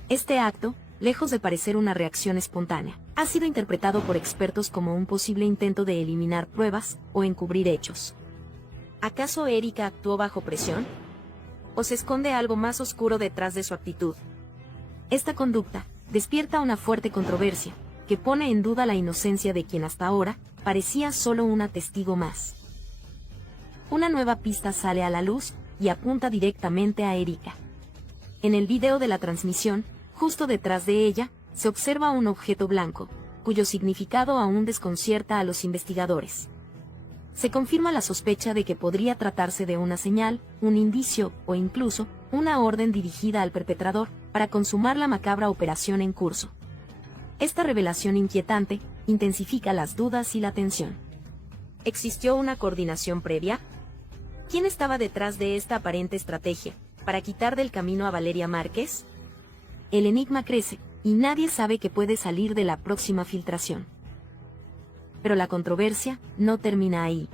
Este acto, lejos de parecer una reacción espontánea, ha sido interpretado por expertos como un posible intento de eliminar pruebas o encubrir hechos. ¿Acaso ERIKA actuó bajo presión? ¿O se esconde algo más oscuro detrás de su actitud? Esta conducta despierta una fuerte controversia, que pone en duda la inocencia de quien hasta ahora parecía solo una testigo más. Una nueva pista sale a la luz y apunta directamente a ERIKA. En el video de la transmisión, justo detrás de ella, se observa un objeto blanco, cuyo significado aún desconcierta a los investigadores. Se confirma la sospecha de que podría tratarse de una señal, un indicio o incluso una orden dirigida al perpetrador para consumar la macabra operación en curso. Esta revelación inquietante intensifica las dudas y la tensión. ¿Existió una coordinación previa? ¿Quién estaba detrás de esta aparente estrategia para quitar del camino a Valeria Márquez? El enigma crece, y nadie sabe qué puede salir de la próxima filtración. Pero la controversia no termina ahí.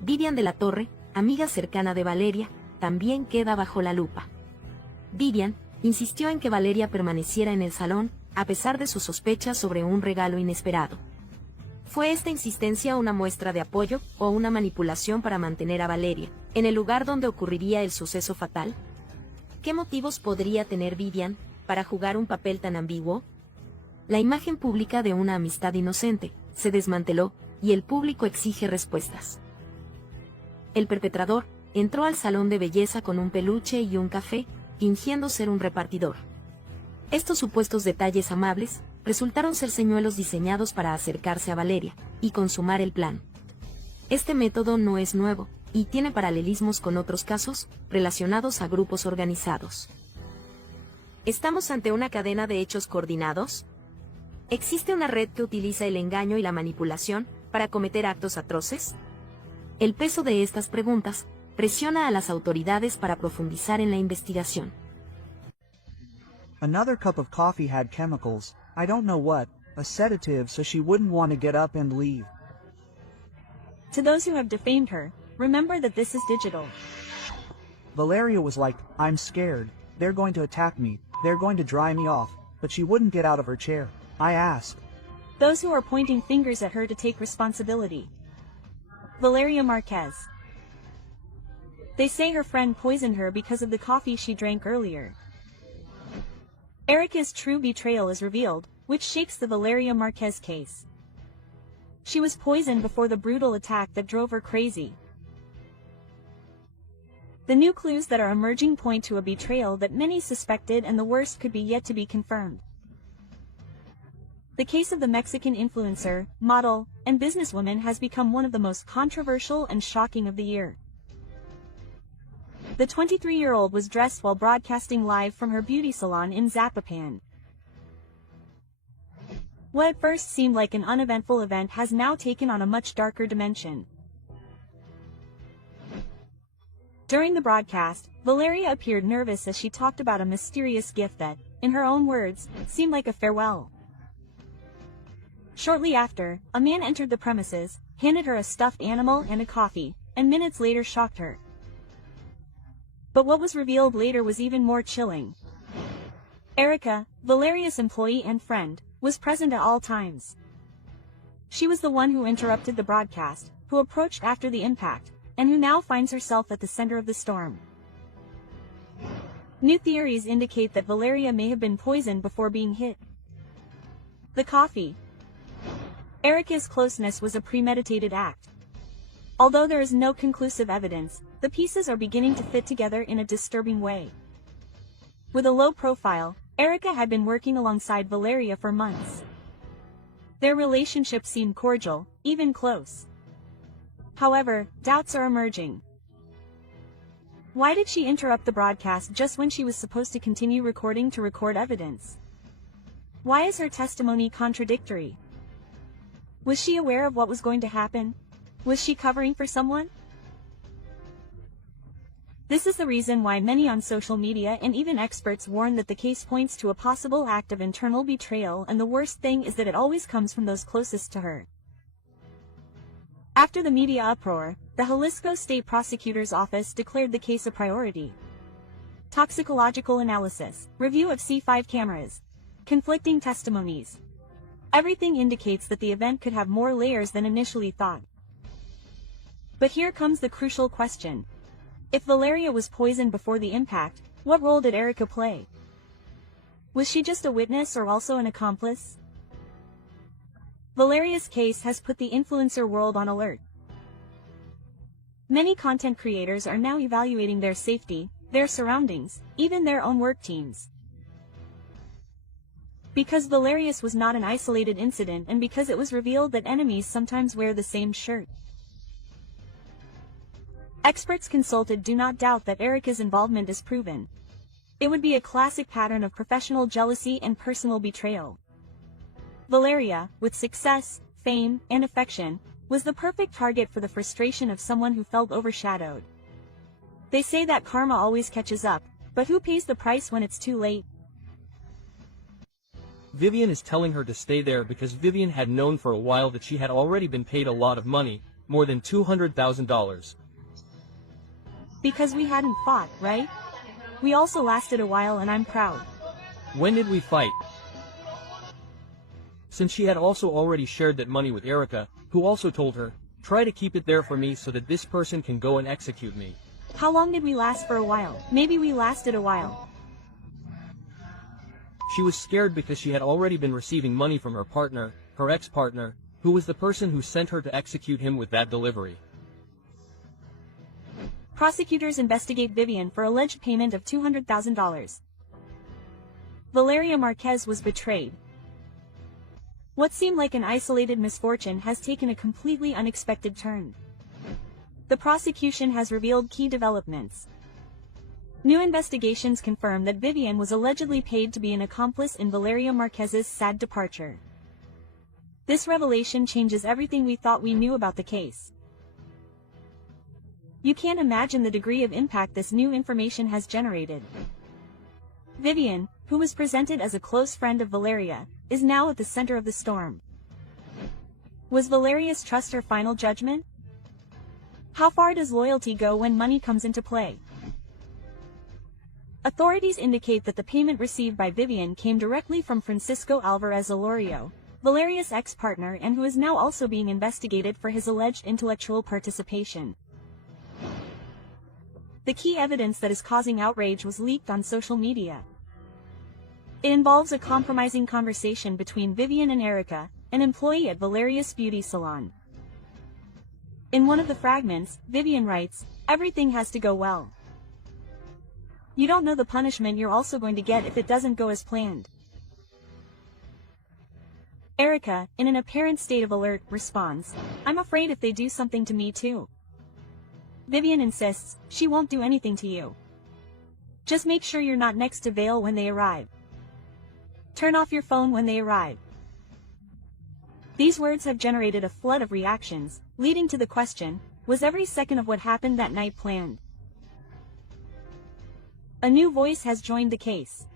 Vivian de la Torre, amiga cercana de Valeria, también queda bajo la lupa. Vivian insistió en que Valeria permaneciera en el salón, a pesar de sus sospechas sobre un regalo inesperado. ¿Fue esta insistencia una muestra de apoyo o una manipulación para mantener a Valeria en el lugar donde ocurriría el suceso fatal? ¿Qué motivos podría tener Vivian para jugar un papel tan ambiguo? La imagen pública de una amistad inocente se desmanteló y el público exige respuestas. El perpetrador entró al salón de belleza con un peluche y un café, fingiendo ser un repartidor. Estos supuestos detalles amables resultaron ser señuelos diseñados para acercarse a Valeria y consumar el plan. Este método no es nuevo y tiene paralelismos con otros casos relacionados a grupos organizados. ¿Estamos ante una cadena de hechos coordinados? ¿Existe una red que utiliza el engaño y la manipulación para cometer actos atroces? El peso de estas preguntas presiona a las autoridades para profundizar en la investigación. Another cup of coffee had chemicals, I don't know what, a sedative so she wouldn't want to get up and leave. To those who have defamed her, remember that this is digital. Valeria was like, I'm scared, they're going to attack me, they're going to dry me off, but she wouldn't get out of her chair. I asked. Those who are pointing fingers at her to take responsibility. Valeria Márquez. They say her friend poisoned her because of the coffee she drank earlier. ERIKA's true betrayal is revealed, which shakes the Valeria Márquez case. She was poisoned before the brutal attack that drove her crazy. The new clues that are emerging point to a betrayal that many suspected, and the worst could be yet to be confirmed. The case of the Mexican influencer, model, and businesswoman has become one of the most controversial and shocking of the year. The 23-year-old was dressed while broadcasting live from her beauty salon in Zapopan. What at first seemed like an uneventful event has now taken on a much darker dimension. During the broadcast, Valeria appeared nervous as she talked about a mysterious gift that, in her own words, seemed like a farewell. Shortly after, a man entered the premises, handed her a stuffed animal and a coffee, and minutes later shocked her. But what was revealed later was even more chilling. ERIKA, Valeria's employee and friend, was present at all times. She was the one who interrupted the broadcast, who approached after the impact, and who now finds herself at the center of the storm. New theories indicate that Valeria may have been poisoned before being hit. The coffee. ERIKA's closeness was a premeditated act. Although there is no conclusive evidence, the pieces are beginning to fit together in a disturbing way. With a low profile, ERIKA had been working alongside Valeria for months. Their relationship seemed cordial, even close. However, doubts are emerging. Why did she interrupt the broadcast just when she was supposed to continue recording to record evidence? Why is her testimony contradictory? Was she aware of what was going to happen, Was she covering for someone? This is the reason why many on social media and even experts warn that the case points to a possible act of internal betrayal, and the worst thing is that it always comes from those closest to her. After the media uproar, the Jalisco State Prosecutor's Office declared the case a priority. Toxicological analysis, review of C5 cameras, conflicting testimonies. Everything indicates that the event could have more layers than initially thought. But here comes the crucial question. If Valeria was poisoned before the impact, what role did ERIKA play? Was she just a witness or also an accomplice? Valeria's case has put the influencer world on alert. Many content creators are now evaluating their safety, their surroundings, even their own work teams. Because Valeria's was not an isolated incident, and because it was revealed that enemies sometimes wear the same shirt. Experts consulted do not doubt that ERIKA's involvement is proven. It would be a classic pattern of professional jealousy and personal betrayal. Valeria, with success, fame, and affection, was the perfect target for the frustration of someone who felt overshadowed. They say that karma always catches up, but who pays the price when it's too late? Vivian is telling her to stay there because Vivian had known for a while that she had already been paid a lot of money, more than $200,000. Because we hadn't fought, right? We also lasted a while, and I'm proud. When did we fight? Since she had also already shared that money with ERIKA, who also told her, try to keep it there for me so that this person can go and execute me. How long did we last for a while? Maybe we lasted a while. She was scared because she had already been receiving money from her partner, her ex-partner, who was the person who sent her to execute him with that delivery. Prosecutors investigate Vivian for alleged payment of $200,000. Valeria Márquez was betrayed. What seemed like an isolated misfortune has taken a completely unexpected turn. The prosecution has revealed key developments. New investigations confirm that Vivian was allegedly paid to be an accomplice in Valeria Márquez's sad departure. This revelation changes everything we thought we knew about the case. You can't imagine the degree of impact this new information has generated. Vivian, who was presented as a close friend of Valeria, is now at the center of the storm. Was Valeria's trust her final judgment? How far does loyalty go when money comes into play? Authorities indicate that the payment received by Vivian came directly from Francisco Alvarez Olorio, Valeria's ex-partner, and who is now also being investigated for his alleged intellectual participation. The key evidence that is causing outrage was leaked on social media. It involves a compromising conversation between Vivian and ERIKA, an employee at Valeria's beauty salon. In one of the fragments, Vivian writes, "Everything has to go well. You don't know the punishment you're also going to get if it doesn't go as planned." ERIKA, in an apparent state of alert, responds, "I'm afraid if they do something to me too." Vivian insists, she won't do anything to you. Just make sure you're not next to Vale when they arrive. Turn off your phone when they arrive. These words have generated a flood of reactions, leading to the question, was every second of what happened that night planned? A new voice has joined the case.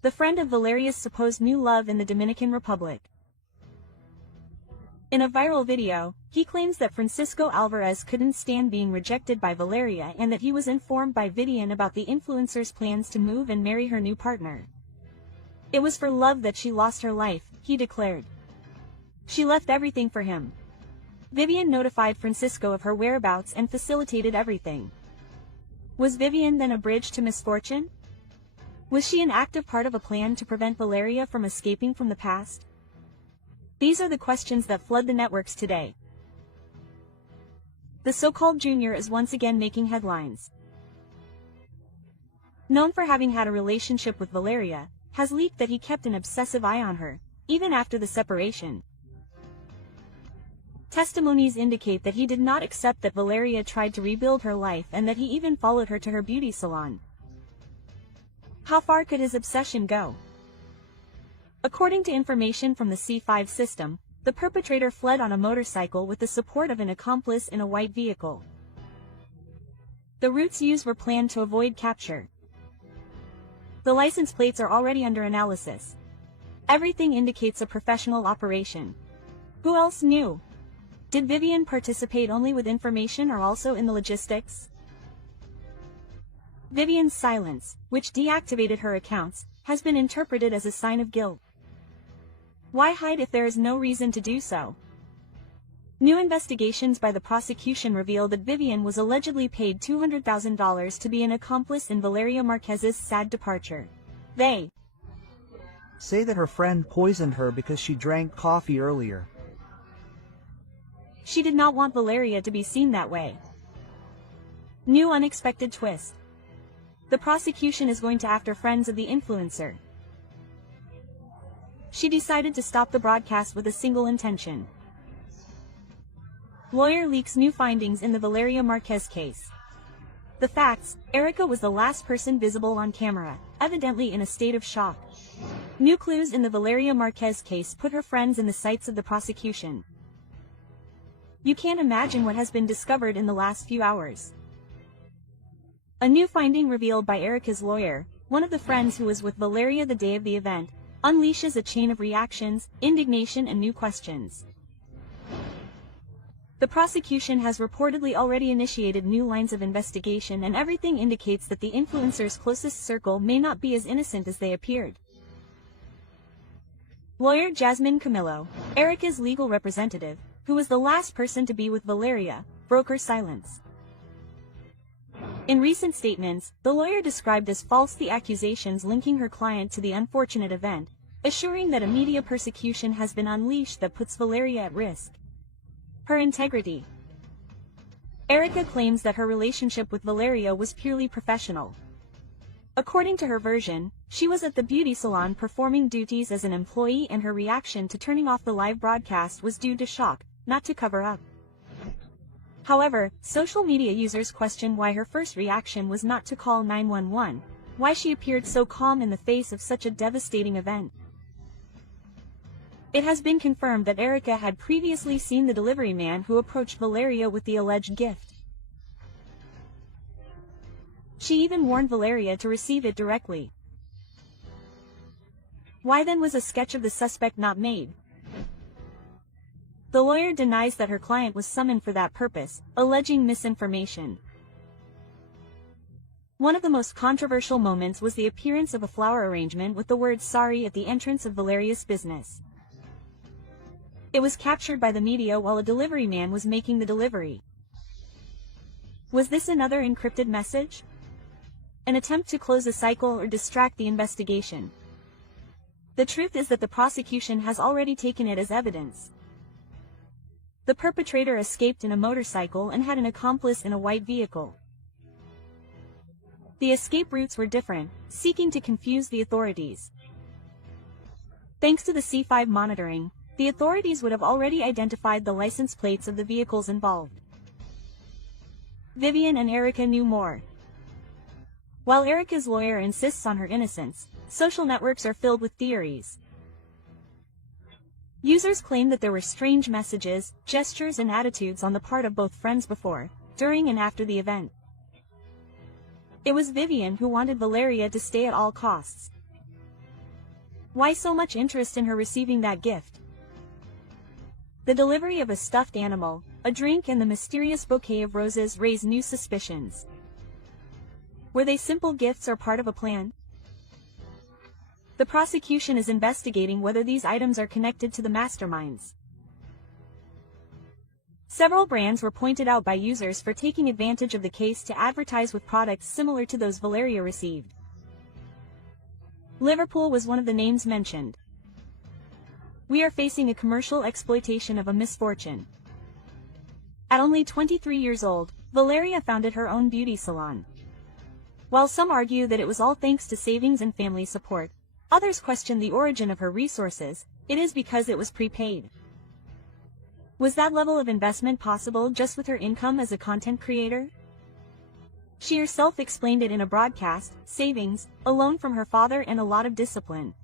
The friend of Valeria's supposed new love in the Dominican Republic. In a viral video, he claims that Francisco Alvarez couldn't stand being rejected by Valeria and that he was informed by Vivian about the influencer's plans to move and marry her new partner. It was for love that she lost her life, he declared. She left everything for him. Vivian notified Francisco of her whereabouts and facilitated everything. Was Vivian then a bridge to misfortune? Was she an active part of a plan to prevent Valeria from escaping from the past? These are the questions that flood the networks today. The so-called Junior is once again making headlines. Known for having had a relationship with Valeria, has leaked that he kept an obsessive eye on her, even after the separation. Testimonies indicate that he did not accept that Valeria tried to rebuild her life and that he even followed her to her beauty salon. How far could his obsession go? According to information from the C5 system, The perpetrator fled on a motorcycle with the support of an accomplice in a white vehicle. The routes used were planned to avoid capture. The license plates are already under analysis. Everything indicates a professional operation. Who else knew? Did Vivian participate only with information or also in the logistics? Vivian's silence, which deactivated her accounts, has been interpreted as a sign of guilt. Why hide if there is no reason to do so? New investigations by the prosecution reveal that Vivian was allegedly paid $200,000 to be an accomplice in Valeria Márquez's sad departure. They say that her friend poisoned her because she drank coffee earlier. She did not want Valeria to be seen that way. New unexpected twist. The prosecution is going to after friends of the influencer. She decided to stop the broadcast with a single intention. Lawyer leaks new findings in the Valeria Márquez case. The facts: ERIKA was the last person visible on camera, evidently in a state of shock. New clues in the Valeria Márquez case put her friends in the sights of the prosecution. You can't imagine what has been discovered in the last few hours. A new finding revealed by ERIKA's lawyer, one of the friends who was with Valeria the day of the event, unleashes a chain of reactions, indignation and new questions. The prosecution has reportedly already initiated new lines of investigation, and everything indicates that the influencer's closest circle may not be as innocent as they appeared. Lawyer Jasmine Camillo, ERIKA's legal representative, who was the last person to be with Valeria, broke her silence. In recent statements, the lawyer described as false the accusations linking her client to the unfortunate event, assuring that a media persecution has been unleashed that puts Valeria at risk. Her integrity. ERIKA claims that her relationship with Valeria was purely professional. According to her version, she was at the beauty salon performing duties as an employee, and her reaction to turning off the live broadcast was due to shock, not to cover up. However, social media users question why her first reaction was not to call 911, why she appeared so calm in the face of such a devastating event. It has been confirmed that ERIKA had previously seen the delivery man who approached Valeria with the alleged gift. She even warned Valeria to receive it directly. Why then was a sketch of the suspect not made? The lawyer denies that her client was summoned for that purpose, alleging misinformation. One of the most controversial moments was the appearance of a flower arrangement with the word "sorry" at the entrance of Valeria's business. It was captured by the media while a delivery man was making the delivery. Was this another encrypted message? An attempt to close a cycle or distract the investigation? The truth is that the prosecution has already taken it as evidence. The perpetrator escaped in a motorcycle and had an accomplice in a white vehicle. The escape routes were different, seeking to confuse the authorities. Thanks to the C5 monitoring, the authorities would have already identified the license plates of the vehicles involved. Vivian and ERIKA knew more. While ERIKA's lawyer insists on her innocence, social networks are filled with theories. Users claim that there were strange messages, gestures and attitudes on the part of both friends before, during and after the event. It was Vivian who wanted Valeria to stay at all costs. Why so much interest in her receiving that gift? The delivery of a stuffed animal, a drink and the mysterious bouquet of roses raise new suspicions. Were they simple gifts or part of a plan? The prosecution is investigating whether these items are connected to the masterminds. Several brands were pointed out by users for taking advantage of the case to advertise with products similar to those Valeria received. Liverpool was one of the names mentioned. We are facing a commercial exploitation of a misfortune. At only 23 years old, Valeria founded her own beauty salon. While some argue that it was all thanks to savings and family support, others question the origin of her resources. It is because it was prepaid. Was that level of investment possible just with her income as a content creator? She herself explained it in a broadcast: savings, a loan from her father and a lot of discipline.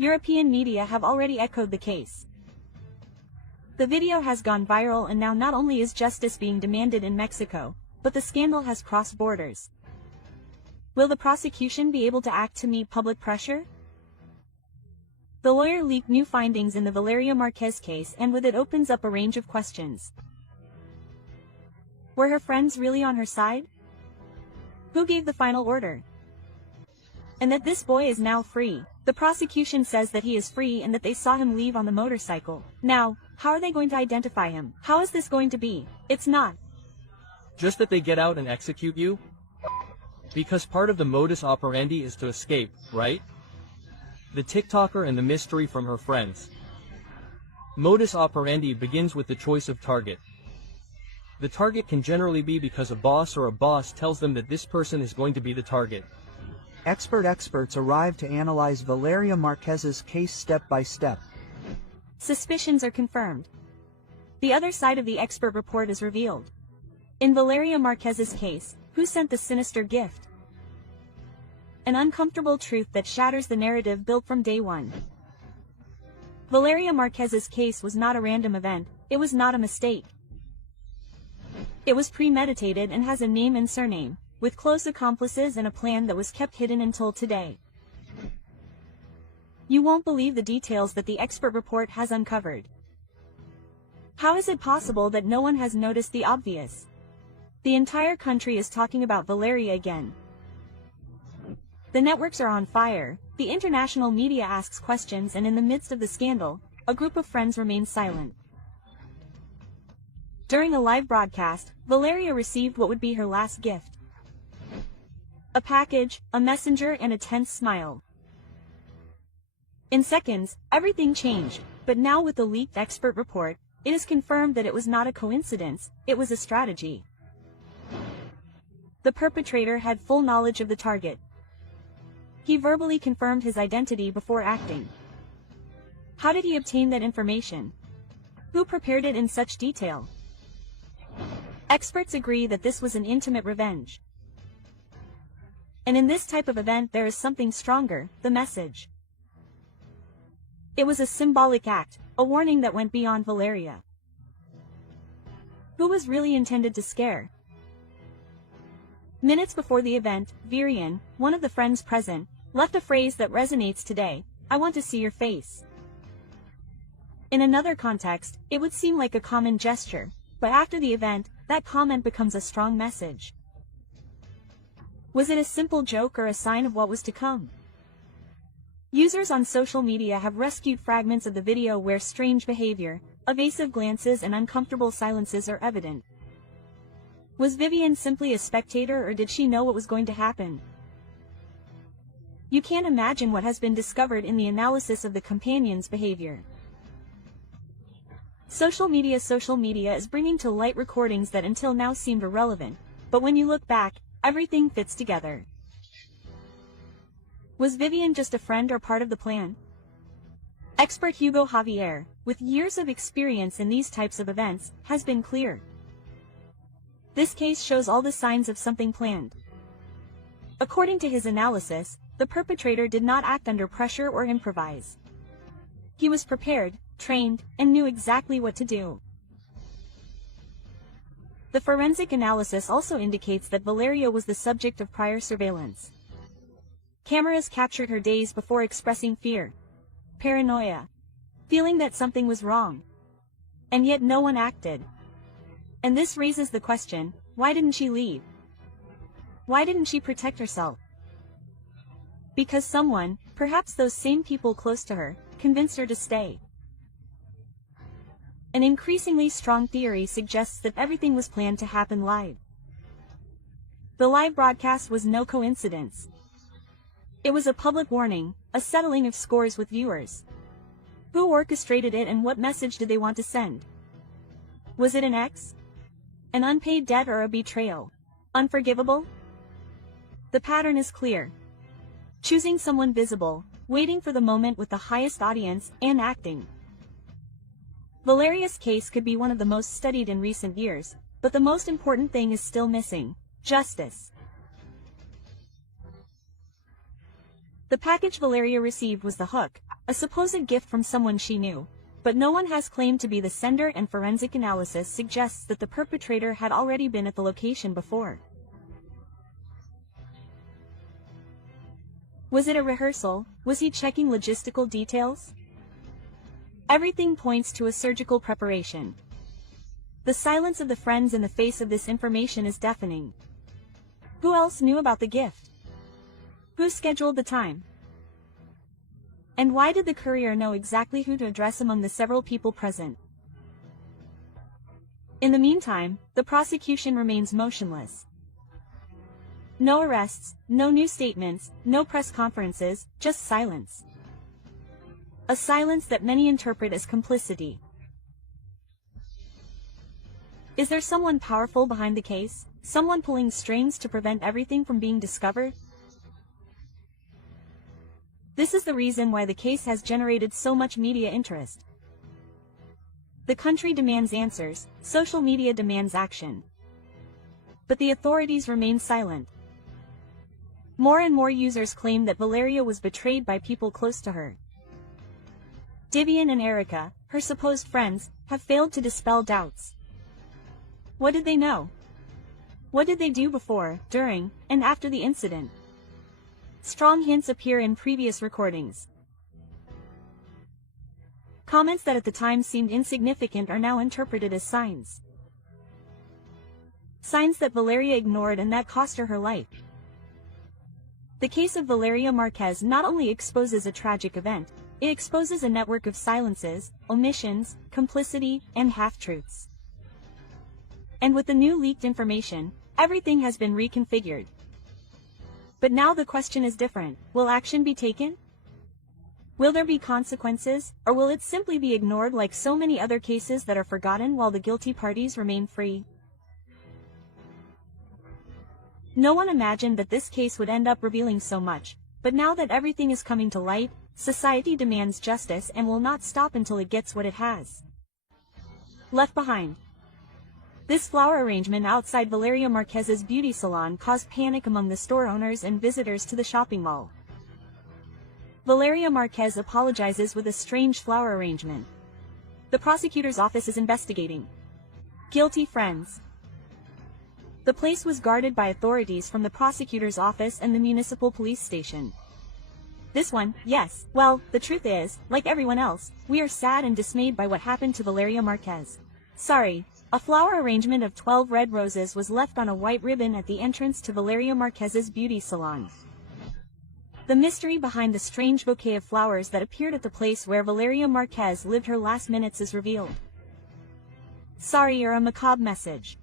European media have already echoed the case. The video has gone viral, and now not only is justice being demanded in Mexico, but the scandal has crossed borders. Will the prosecution be able to act to meet public pressure? The lawyer leaked new findings in the Valeria Márquez case, and with it opens up a range of questions. Were her friends really on her side? Who gave the final order? And that this boy is now free. The prosecution says that he is free and that they saw him leave on the motorcycle. Now, how are they going to identify him? How is this going to be? It's not just that they get out and execute you? Because part of the modus operandi is to escape, right? The TikToker and the mystery from her friends. Modus operandi begins with the choice of target. The target can generally be because a boss tells them that this person is going to be the target. Experts arrive to analyze Valeria Márquez's case step by step. Suspicions are confirmed. The other side of the expert report is revealed. In Valeria Márquez's case, who sent the sinister gift? An uncomfortable truth that shatters the narrative built from day one. Valeria Márquez's case was not a random event, it was not a mistake. It was premeditated and has a name and surname, with close accomplices and a plan that was kept hidden until today. You won't believe the details that the expert report has uncovered. How is it possible that no one has noticed the obvious? The entire country is talking about Valeria again. The networks are on fire, the international media asks questions, and in the midst of the scandal, a group of friends remains silent. During a live broadcast, Valeria received what would be her last gift. A package, a messenger, and a tense smile. In seconds, everything changed, but now with the leaked expert report, it is confirmed that it was not a coincidence, it was a strategy. The perpetrator had full knowledge of the target. He verbally confirmed his identity before acting. How did he obtain that information? Who prepared it in such detail? Experts agree that this was an intimate revenge. And in this type of event there is something stronger, the message. It was a symbolic act, a warning that went beyond Valeria. Who was really intended to scare? Minutes before the event, Vivian, one of the friends present, left a phrase that resonates today: "I want to see your face." In another context, it would seem like a common gesture, but after the event, that comment becomes a strong message. Was it a simple joke or a sign of what was to come? Users on social media have rescued fragments of the video where strange behavior, evasive glances, and uncomfortable silences are evident. Was Vivian simply a spectator, or did she know what was going to happen? You can't imagine what has been discovered in the analysis of the companion's behavior. Social media is bringing to light recordings that until now seemed irrelevant, but when you look back, everything fits together. Was Vivian just a friend or part of the plan? Expert Hugo Javier, with years of experience in these types of events, has been clear. This case shows all the signs of something planned. According to his analysis, the perpetrator did not act under pressure or improvise. He was prepared, trained, and knew exactly what to do. The forensic analysis also indicates that Valeria was the subject of prior surveillance. Cameras captured her days before expressing fear, paranoia, feeling that something was wrong. And yet no one acted. And this raises the question, why didn't she leave? Why didn't she protect herself? Because someone, perhaps those same people close to her, convinced her to stay. An increasingly strong theory suggests that everything was planned to happen live. The live broadcast was no coincidence. It was a public warning, a settling of scores with viewers. Who orchestrated it, and what message did they want to send? Was it an ex? An unpaid debt, or a betrayal? Unforgivable? The pattern is clear. Choosing someone visible, waiting for the moment with the highest audience, and acting. Valeria's case could be one of the most studied in recent years, but the most important thing is still missing: justice. The package Valeria received was the hook, a supposed gift from someone she knew, but no one has claimed to be the sender, and forensic analysis suggests that the perpetrator had already been at the location before. Was it a rehearsal? Was he checking logistical details? Everything points to a surgical preparation. The silence of the friends in the face of this information is deafening. Who else knew about the gift? Who scheduled the time? And why did the courier know exactly who to address among the several people present? In the meantime, the prosecution remains motionless. No arrests, no new statements, no press conferences, just silence. A silence that many interpret as complicity. Is there someone powerful behind the case? Someone pulling strings to prevent everything from being discovered? This is the reason why the case has generated so much media interest. The country demands answers, social media demands action. But the authorities remain silent. More and more users claim that Valeria was betrayed by people close to her. Vivian and ERIKA, her supposed friends, have failed to dispel doubts. What did they know? What did they do before, during, and after the incident? Strong hints appear in previous recordings. Comments that at the time seemed insignificant are now interpreted as signs. Signs that Valeria ignored and that cost her her life. The case of Valeria Márquez not only exposes a tragic event, it exposes a network of silences, omissions, complicity, and half-truths. And with the new leaked information, everything has been reconfigured. But now the question is different. Will action be taken? Will there be consequences, or will it simply be ignored like so many other cases that are forgotten while the guilty parties remain free? No one imagined that this case would end up revealing so much, but now that everything is coming to light, society demands justice and will not stop until it gets what it has. Left behind. This flower arrangement outside Valeria Márquez's beauty salon caused panic among the store owners and visitors to the shopping mall. Valeria Márquez apologizes with a strange flower arrangement. The prosecutor's office is investigating. Guilty friends. The place was guarded by authorities from the prosecutor's office and the municipal police station. This one, yes. Well, the truth is, like everyone else, we are sad and dismayed by what happened to Valeria Márquez. Sorry. A flower arrangement of 12 red roses was left on a white ribbon at the entrance to Valeria Márquez's beauty salon. The mystery behind the strange bouquet of flowers that appeared at the place where Valeria Márquez lived her last minutes is revealed. Sorry, or a macabre message.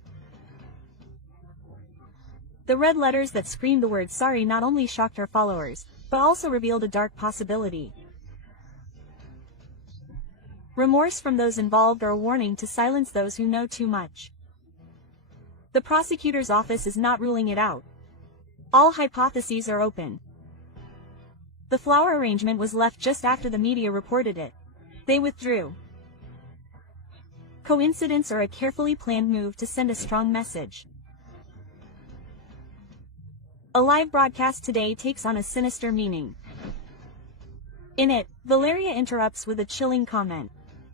The red letters that screamed the word sorry not only shocked her followers, but also revealed a dark possibility. Remorse from those involved or a warning to silence those who know too much. The prosecutor's office is not ruling it out. All hypotheses are open. The flower arrangement was left just after the media reported it. They withdrew. Coincidence or a carefully planned move to send a strong message? A live broadcast today takes on a sinister meaning. In it, Valeria interrupts with a chilling comment.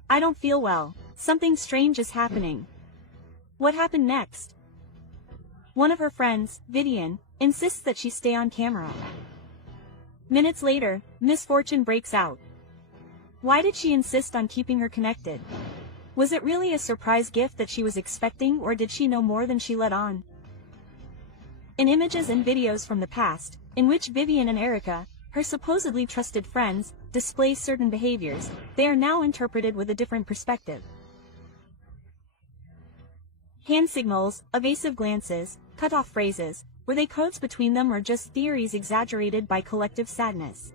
I don't feel well. Something strange is happening. What happened next? One of her friends, Vivian, insists that she stay on camera. Minutes later, misfortune breaks out. Why did she insist on keeping her connected? Was it really a surprise gift that she was expecting, or did she know more than she let on? In images and videos from the past, in which Vivian and ERIKA, her supposedly trusted friends, display certain behaviors, they are now interpreted with a different perspective. Hand signals, evasive glances, cut-off phrases, were they codes between them or just theories exaggerated by collective sadness?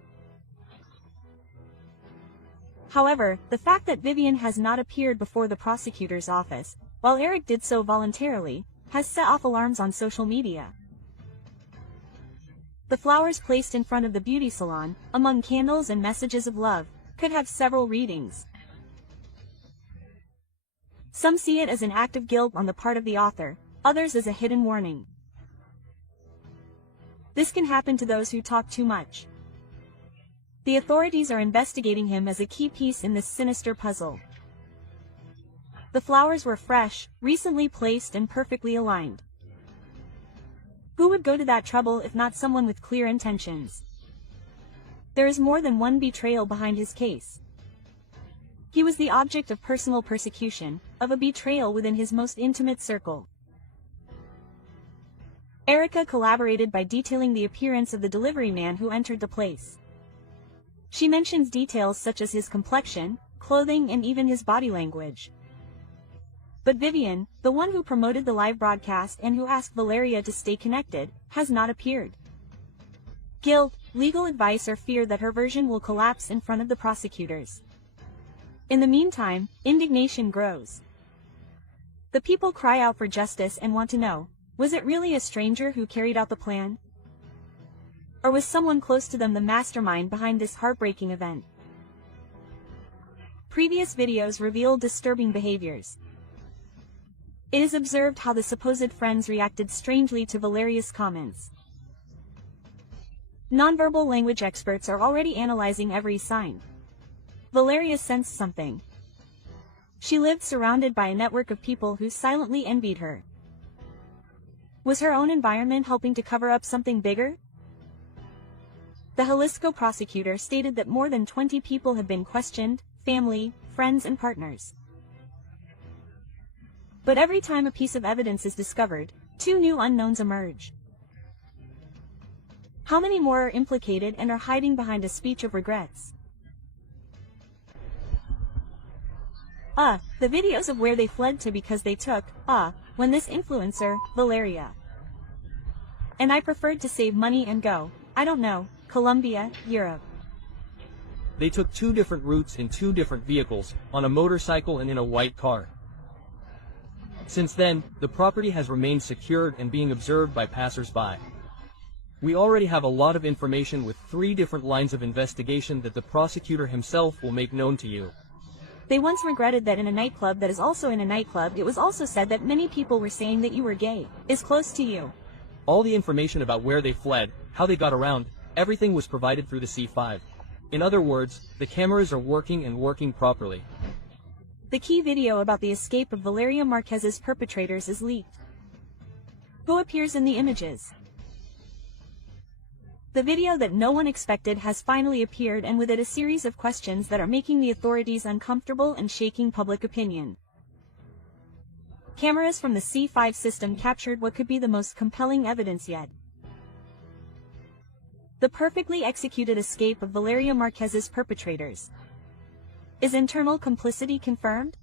However, the fact that Vivian has not appeared before the prosecutor's office, while Eric did so voluntarily, has set off alarms on social media. The flowers placed in front of the beauty salon, among candles and messages of love, could have several readings. Some see it as an act of guilt on the part of the author, others as a hidden warning. This can happen to those who talk too much. The authorities are investigating him as a key piece in this sinister puzzle. The flowers were fresh, recently placed and perfectly aligned. Who would go to that trouble if not someone with clear intentions? There is more than one betrayal behind his case. He was the object of personal persecution, of a betrayal within his most intimate circle. ERIKA collaborated by detailing the appearance of the delivery man who entered the place. She mentions details such as his complexion, clothing and even his body language. But Vivian, the one who promoted the live broadcast and who asked Valeria to stay connected, has not appeared. Guilt, legal advice or fear that her version will collapse in front of the prosecutors. In the meantime, indignation grows. The people cry out for justice and want to know, was it really a stranger who carried out the plan? Or was someone close to them the mastermind behind this heartbreaking event? Previous videos reveal disturbing behaviors. It is observed how the supposed friends reacted strangely to Valeria's comments. Nonverbal language experts are already analyzing every sign. Valeria sensed something. She lived surrounded by a network of people who silently envied her. Was her own environment helping to cover up something bigger? The Jalisco prosecutor stated that more than 20 people have been questioned, family, friends and partners. But every time a piece of evidence is discovered, two new unknowns emerge. How many more are implicated and are hiding behind a speech of regrets? The videos of where they fled to because they took, when this influencer, Valeria. And I preferred to save money and go, I don't know, Colombia, Europe. They took 2 different routes in 2 different vehicles, on a motorcycle and in a white car. Since then, the property has remained secured and being observed by passers-by. We already have a lot of information with 3 different lines of investigation that the prosecutor himself will make known to you. They once regretted that in a nightclub that is also in a nightclub it was also said that many people were saying that you were gay, is close to you. All the information about where they fled, how they got around, everything was provided through the C5. In other words, the cameras are working and working properly. The key video about the escape of Valeria Márquez's perpetrators is leaked. Who appears in the images? The video that no one expected has finally appeared, and with it a series of questions that are making the authorities uncomfortable and shaking public opinion. Cameras from the C5 system captured what could be the most compelling evidence yet. The perfectly executed escape of Valeria Márquez's perpetrators. Is internal complicity confirmed?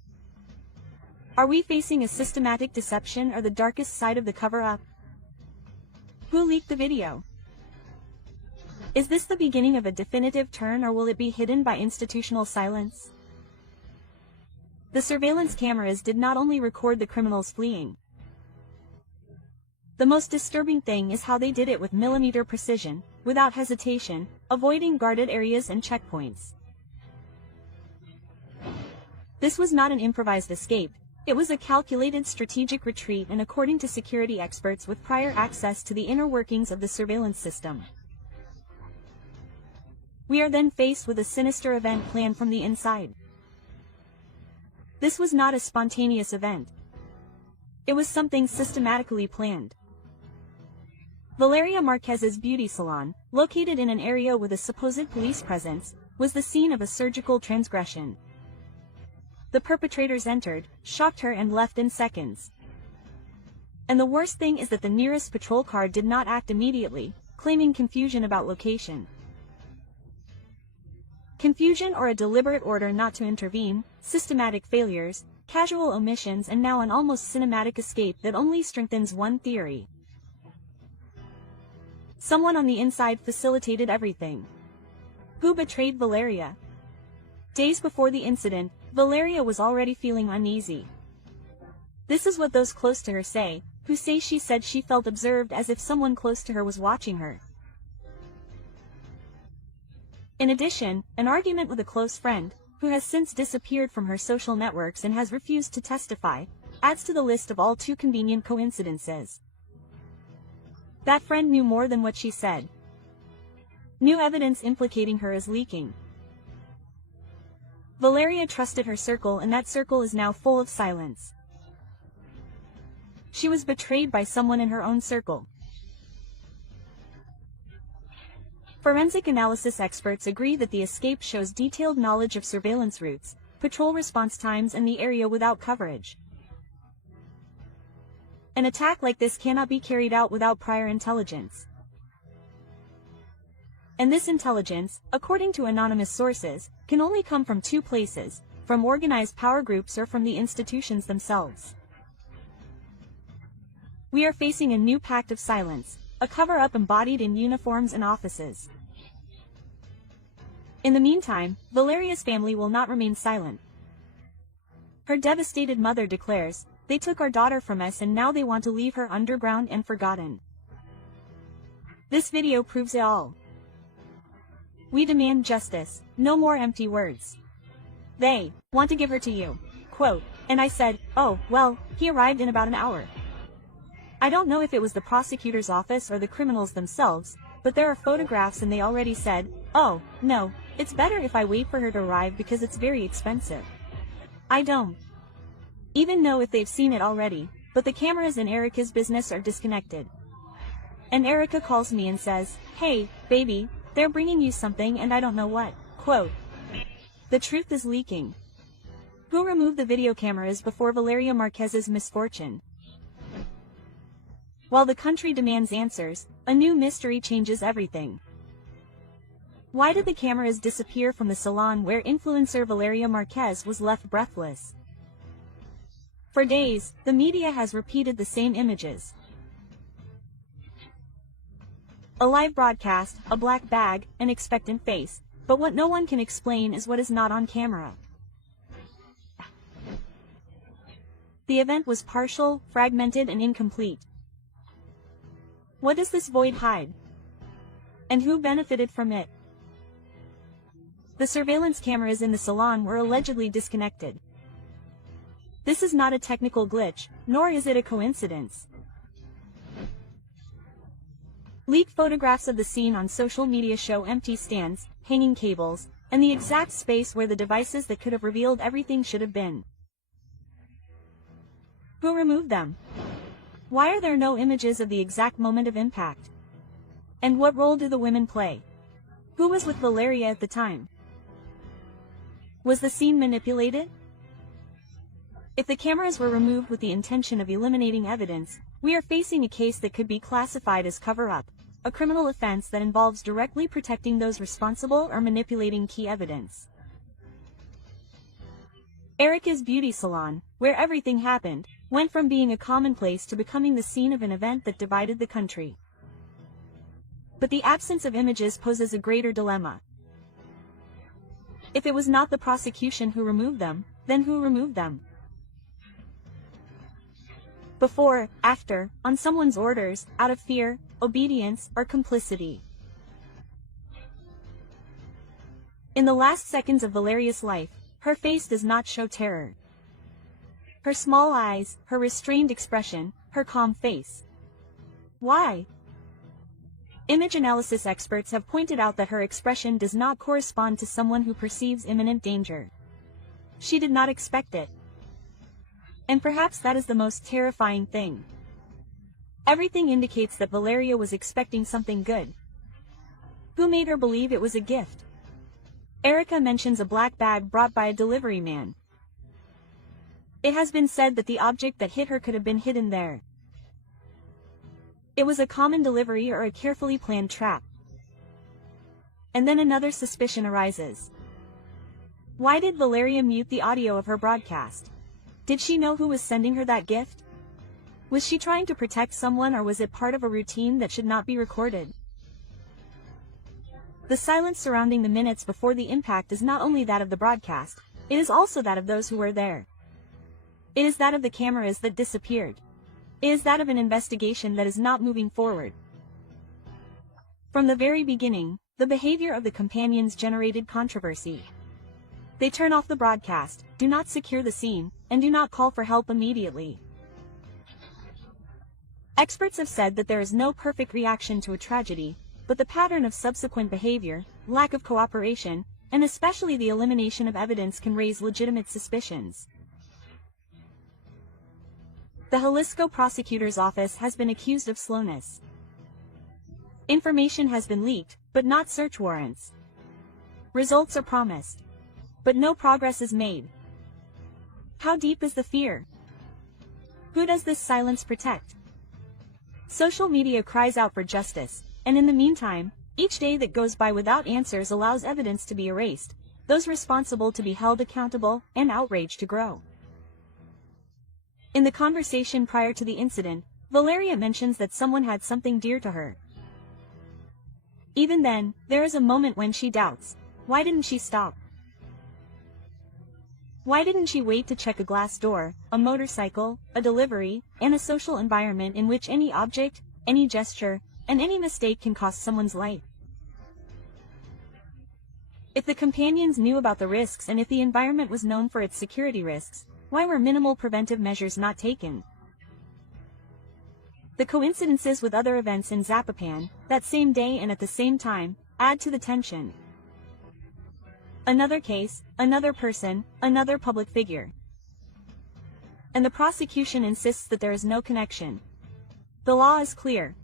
Are we facing a systematic deception or the darkest side of the cover-up? Who leaked the video? Is this the beginning of a definitive turn, or will it be hidden by institutional silence? The surveillance cameras did not only record the criminals fleeing. The most disturbing thing is how they did it with millimeter precision, without hesitation, avoiding guarded areas and checkpoints. This was not an improvised escape, it was a calculated strategic retreat, and according to security experts with prior access to the inner workings of the surveillance system. We are then faced with a sinister event planned from the inside. This was not a spontaneous event. It was something systematically planned. Valeria Márquez's beauty salon, located in an area with a supposed police presence, was the scene of a surgical transgression. The perpetrators entered, shocked her and left in seconds. And the worst thing is that the nearest patrol car did not act immediately, claiming confusion about location. Confusion or a deliberate order not to intervene, systematic failures, casual omissions, and now an almost cinematic escape that only strengthens one theory. Someone on the inside facilitated everything. Who betrayed Valeria? Days before the incident, Valeria was already feeling uneasy. This is what those close to her say, who say she said she felt observed, as if someone close to her was watching her. In addition, an argument with a close friend, who has since disappeared from her social networks and has refused to testify, adds to the list of all too convenient coincidences. That friend knew more than what she said. New evidence implicating her is leaking. Valeria trusted her circle, and that circle is now full of silence. She was betrayed by someone in her own circle. Forensic analysis experts agree that the escape shows detailed knowledge of surveillance routes, patrol response times, and the area without coverage. An attack like this cannot be carried out without prior intelligence. And this intelligence, according to anonymous sources, can only come from two places: from organized power groups or from the institutions themselves. We are facing a new pact of silence, a cover-up embodied in uniforms and offices. In the meantime, Valeria's family will not remain silent. Her devastated mother declares, "They took our daughter from us and now they want to leave her underground and forgotten." This video proves it all. We demand justice, no more empty words. They want to give her to you. Quote, "And I said, oh, well, he arrived in about an hour." I don't know if it was the prosecutor's office or the criminals themselves, but there are photographs and they already said, "Oh, no, it's better if I wait for her to arrive because it's very expensive." I don't even know if they've seen it already, but the cameras in ERIKA's business are disconnected. And ERIKA calls me and says, "Hey, baby, they're bringing you something and I don't know what." Quote, "The truth is leaking." Who removed the video cameras before Valeria Márquez's misfortune? While the country demands answers, a new mystery changes everything. Why did the cameras disappear from the salon where influencer Valeria Márquez was left breathless? For days, the media has repeated the same images. A live broadcast, a black bag, an expectant face, but what no one can explain is what is not on camera. The event was partial, fragmented, and incomplete. What does this void hide? And who benefited from it? The surveillance cameras in the salon were allegedly disconnected. This is not a technical glitch, nor is it a coincidence. Leaked photographs of the scene on social media show empty stands, hanging cables, and the exact space where the devices that could have revealed everything should have been. Who removed them? Why are there no images of the exact moment of impact? And what role do the women play? Who was with Valeria at the time? Was the scene manipulated? If the cameras were removed with the intention of eliminating evidence, we are facing a case that could be classified as cover-up, a criminal offense that involves directly protecting those responsible or manipulating key evidence. ERIKA's beauty salon, where everything happened, went from being a commonplace to becoming the scene of an event that divided the country. But the absence of images poses a greater dilemma. If it was not the prosecution who removed them, then who removed them? Before, after, on someone's orders, out of fear, obedience, or complicity. In the last seconds of Valeria's life, her face does not show terror. Her small eyes, her restrained expression, her calm face. Why? Image analysis experts have pointed out that her expression does not correspond to someone who perceives imminent danger. She did not expect it. And perhaps that is the most terrifying thing. Everything indicates that Valeria was expecting something good. Who made her believe it was a gift? ERIKA mentions a black bag brought by a delivery man. It has been said that the object that hit her could have been hidden there. It was a common delivery or a carefully planned trap. And then another suspicion arises. Why did Valeria mute the audio of her broadcast? Did she know who was sending her that gift? Was she trying to protect someone, or was it part of a routine that should not be recorded? The silence surrounding the minutes before the impact is not only that of the broadcast, it is also that of those who were there. It is that of the cameras that disappeared. It is that of an investigation that is not moving forward. From the very beginning, the behavior of the companions generated controversy. They turn off the broadcast, do not secure the scene, and do not call for help immediately. Experts have said that there is no perfect reaction to a tragedy, but the pattern of subsequent behavior, lack of cooperation, and especially the elimination of evidence can raise legitimate suspicions. The Jalisco prosecutor's office has been accused of slowness. Information has been leaked, but not search warrants. Results are promised, but no progress is made. How deep is the fear? Who does this silence protect? Social media cries out for justice, and in the meantime, each day that goes by without answers allows evidence to be erased, those responsible to be held accountable, and outrage to grow. In the conversation prior to the incident, Valeria mentions that someone had something dear to her. Even then, there is a moment when she doubts. Why didn't she stop? Why didn't she wait to check a glass door, a motorcycle, a delivery, and a social environment in which any object, any gesture, and any mistake can cost someone's life? If the companions knew about the risks and if the environment was known for its security risks, why were minimal preventive measures not taken? The coincidences with other events in Zapopan, that same day and at the same time, add to the tension. Another case, another person, another public figure. And the prosecution insists that there is no connection. The law is clear.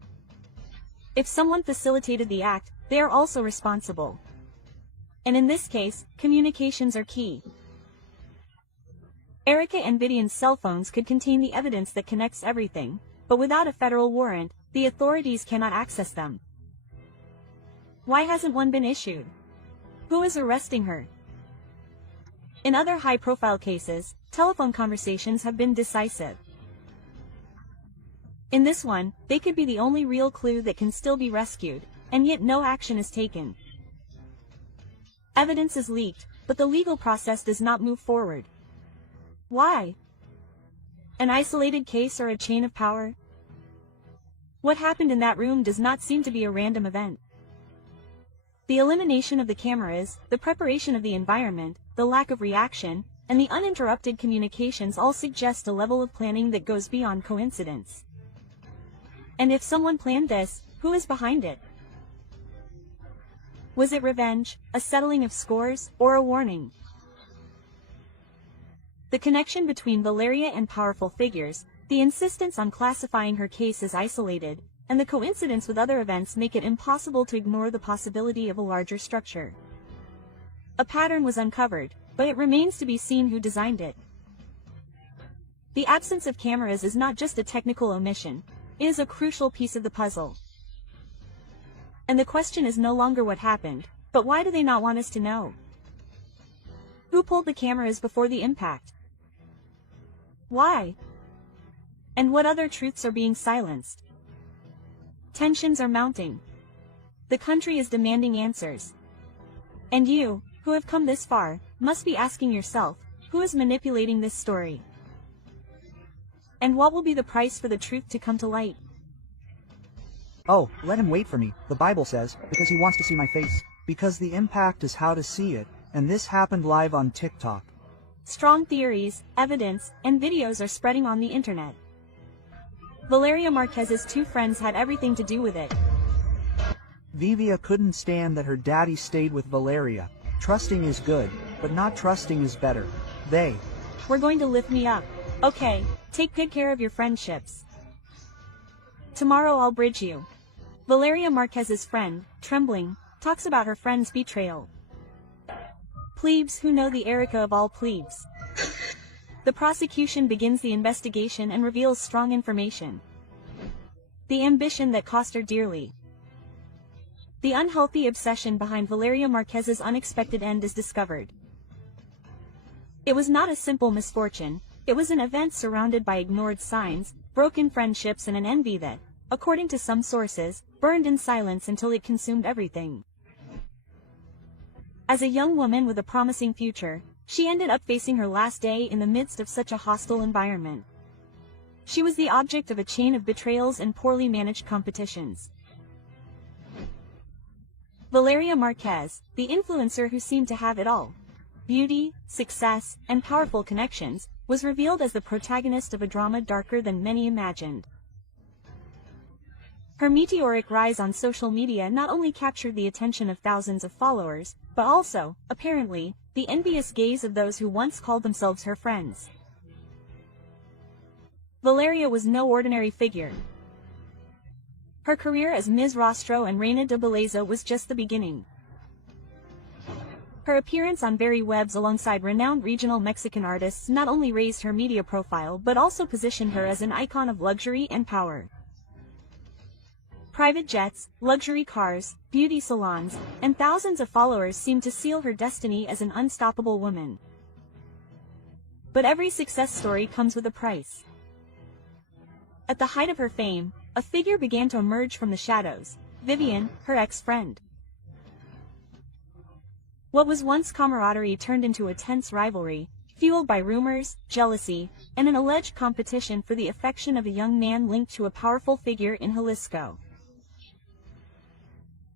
If someone facilitated the act, they are also responsible. And in this case, communications are key. ERIKA and VIVIAN's cell phones could contain the evidence that connects everything, but without a federal warrant, the authorities cannot access them. Why hasn't one been issued? Who is arresting her? In other high-profile cases, telephone conversations have been decisive. In this one, they could be the only real clue that can still be rescued, and yet no action is taken. Evidence is leaked, but the legal process does not move forward. Why? An isolated case or a chain of power? What happened in that room does not seem to be a random event. The elimination of the cameras, the preparation of the environment, the lack of reaction, and the uninterrupted communications all suggest a level of planning that goes beyond coincidence. And if someone planned this, who is behind it? Was it revenge, a settling of scores, or a warning? The connection between Valeria and powerful figures, the insistence on classifying her case as isolated, and the coincidence with other events make it impossible to ignore the possibility of a larger structure. A pattern was uncovered, but it remains to be seen who designed it. The absence of cameras is not just a technical omission, it is a crucial piece of the puzzle. And the question is no longer what happened, but why do they not want us to know? Who pulled the cameras before the impact? Why? And what other truths are being silenced? Tensions are mounting. The country is demanding answers. And you, who have come this far, must be asking yourself, who is manipulating this story? And what will be the price for the truth to come to light? Oh, let him wait for me, the Bible says, because he wants to see my face. Because the impact is how to see it, and this happened live on TikTok. Strong theories, evidence, and videos are spreading on the internet. Valeria Márquez's two friends had everything to do with it. Vivia couldn't stand that her daddy stayed with Valeria. Trusting is good, but not trusting is better. They were going to lift me up. Okay, take good care of your friendships. Tomorrow I'll bridge you. Valeria Márquez's friend, trembling, talks about her friend's betrayal. Plebes who know the ERIKA of all plebes. The prosecution begins the investigation and reveals strong information. The ambition that cost her dearly. The unhealthy obsession behind Valeria Márquez's unexpected end is discovered. It was not a simple misfortune, it was an event surrounded by ignored signs, broken friendships and an envy that, according to some sources, burned in silence until it consumed everything. As a young woman with a promising future, she ended up facing her last day in the midst of such a hostile environment. She was the object of a chain of betrayals and poorly managed competitions. Valeria Márquez, the influencer who seemed to have it all, beauty, success, and powerful connections, was revealed as the protagonist of a drama darker than many imagined. Her meteoric rise on social media not only captured the attention of thousands of followers, but also, apparently, the envious gaze of those who once called themselves her friends. Valeria was no ordinary figure. Her career as Ms. Rostro and Reina de Belleza was just the beginning. Her appearance on Very Webs alongside renowned regional Mexican artists not only raised her media profile but also positioned her as an icon of luxury and power. Private jets, luxury cars, beauty salons, and thousands of followers seemed to seal her destiny as an unstoppable woman. But every success story comes with a price. At the height of her fame, a figure began to emerge from the shadows: Vivian, her ex-friend. What was once camaraderie turned into a tense rivalry, fueled by rumors, jealousy, and an alleged competition for the affection of a young man linked to a powerful figure in Jalisco.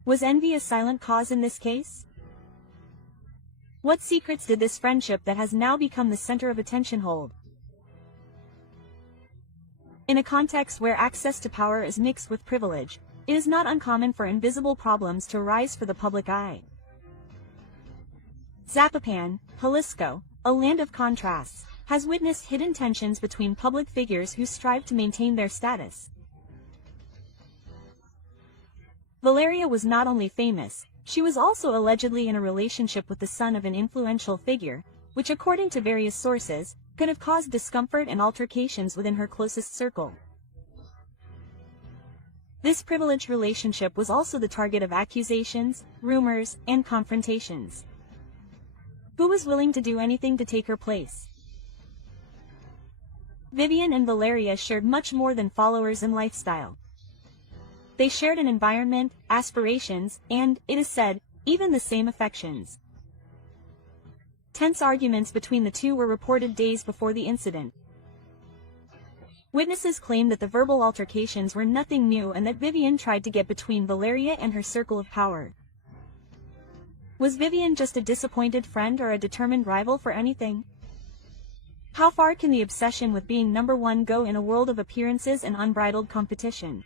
Was envy a silent cause in this case? What secrets did this friendship that has now become the center of attention hold? In a context where access to power is mixed with privilege, it is not uncommon for invisible problems to arise for the public eye. Zapopan, Jalisco, a land of contrasts, has witnessed hidden tensions between public figures who strive to maintain their status. Valeria was not only famous, she was also allegedly in a relationship with the son of an influential figure, which according to various sources, could have caused discomfort and altercations within her closest circle. This privileged relationship was also the target of accusations, rumors, and confrontations. Who was willing to do anything to take her place? Vivian and Valeria shared much more than followers and lifestyle. They shared an environment, aspirations, and, it is said, even the same affections. Tense arguments between the two were reported days before the incident. Witnesses claimed that the verbal altercations were nothing new and that Vivian tried to get between Valeria and her circle of power. Was Vivian just a disappointed friend or a determined rival for anything? How far can the obsession with being number one go in a world of appearances and unbridled competition?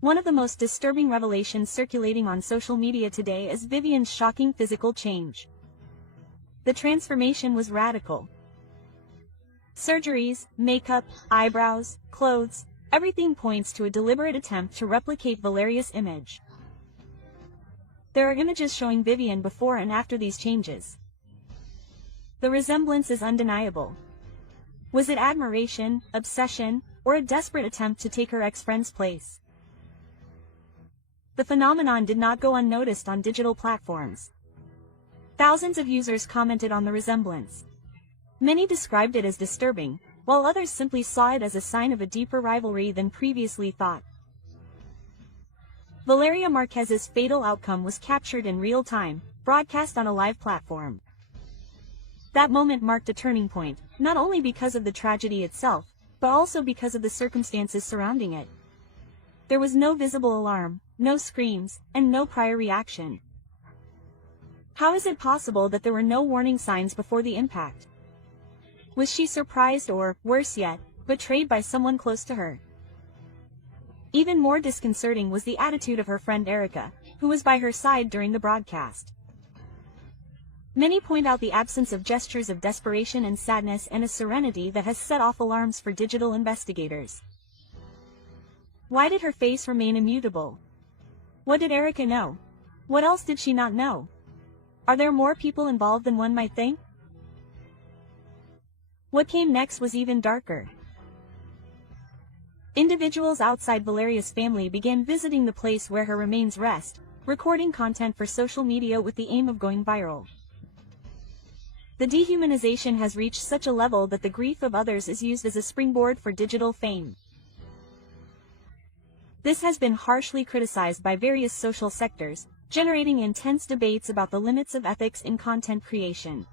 One of the most disturbing revelations circulating on social media today is Vivian's shocking physical change. The transformation was radical. Surgeries, makeup, eyebrows, clothes, everything points to a deliberate attempt to replicate Valeria's image. There are images showing Vivian before and after these changes. The resemblance is undeniable. Was it admiration, obsession, or a desperate attempt to take her ex-friend's place? The phenomenon did not go unnoticed on digital platforms. Thousands of users commented on the resemblance. Many described it as disturbing, while others simply saw it as a sign of a deeper rivalry than previously thought. Valeria Márquez's fatal outcome was captured in real time, broadcast on a live platform. That moment marked a turning point, not only because of the tragedy itself, but also because of the circumstances surrounding it. There was no visible alarm, no screams, and no prior reaction. How is it possible that there were no warning signs before the impact? Was she surprised or, worse yet, betrayed by someone close to her? Even more disconcerting was the attitude of her friend ERIKA, who was by her side during the broadcast. Many point out the absence of gestures of desperation and sadness and a serenity that has set off alarms for digital investigators. Why did her face remain immutable? What did ERIKA know? What else did she not know? Are there more people involved than one might think? What came next was even darker. Individuals outside Valeria's family began visiting the place where her remains rest, recording content for social media with the aim of going viral. The dehumanization has reached such a level that the grief of others is used as a springboard for digital fame. This has been harshly criticized by various social sectors, generating intense debates about the limits of ethics in content creation.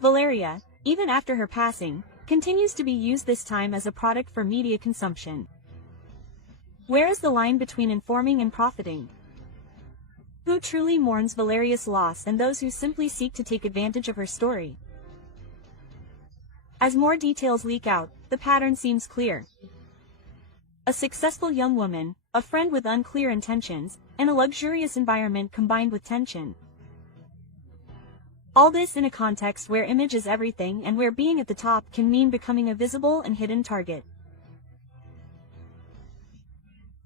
Valeria, even after her passing, continues to be used this time as a product for media consumption. Where is the line between informing and profiting? Who truly mourns Valeria's loss and those who simply seek to take advantage of her story? As more details leak out, the pattern seems clear. A successful young woman, a friend with unclear intentions, and a luxurious environment combined with tension. All this in a context where image is everything and where being at the top can mean becoming a visible and hidden target.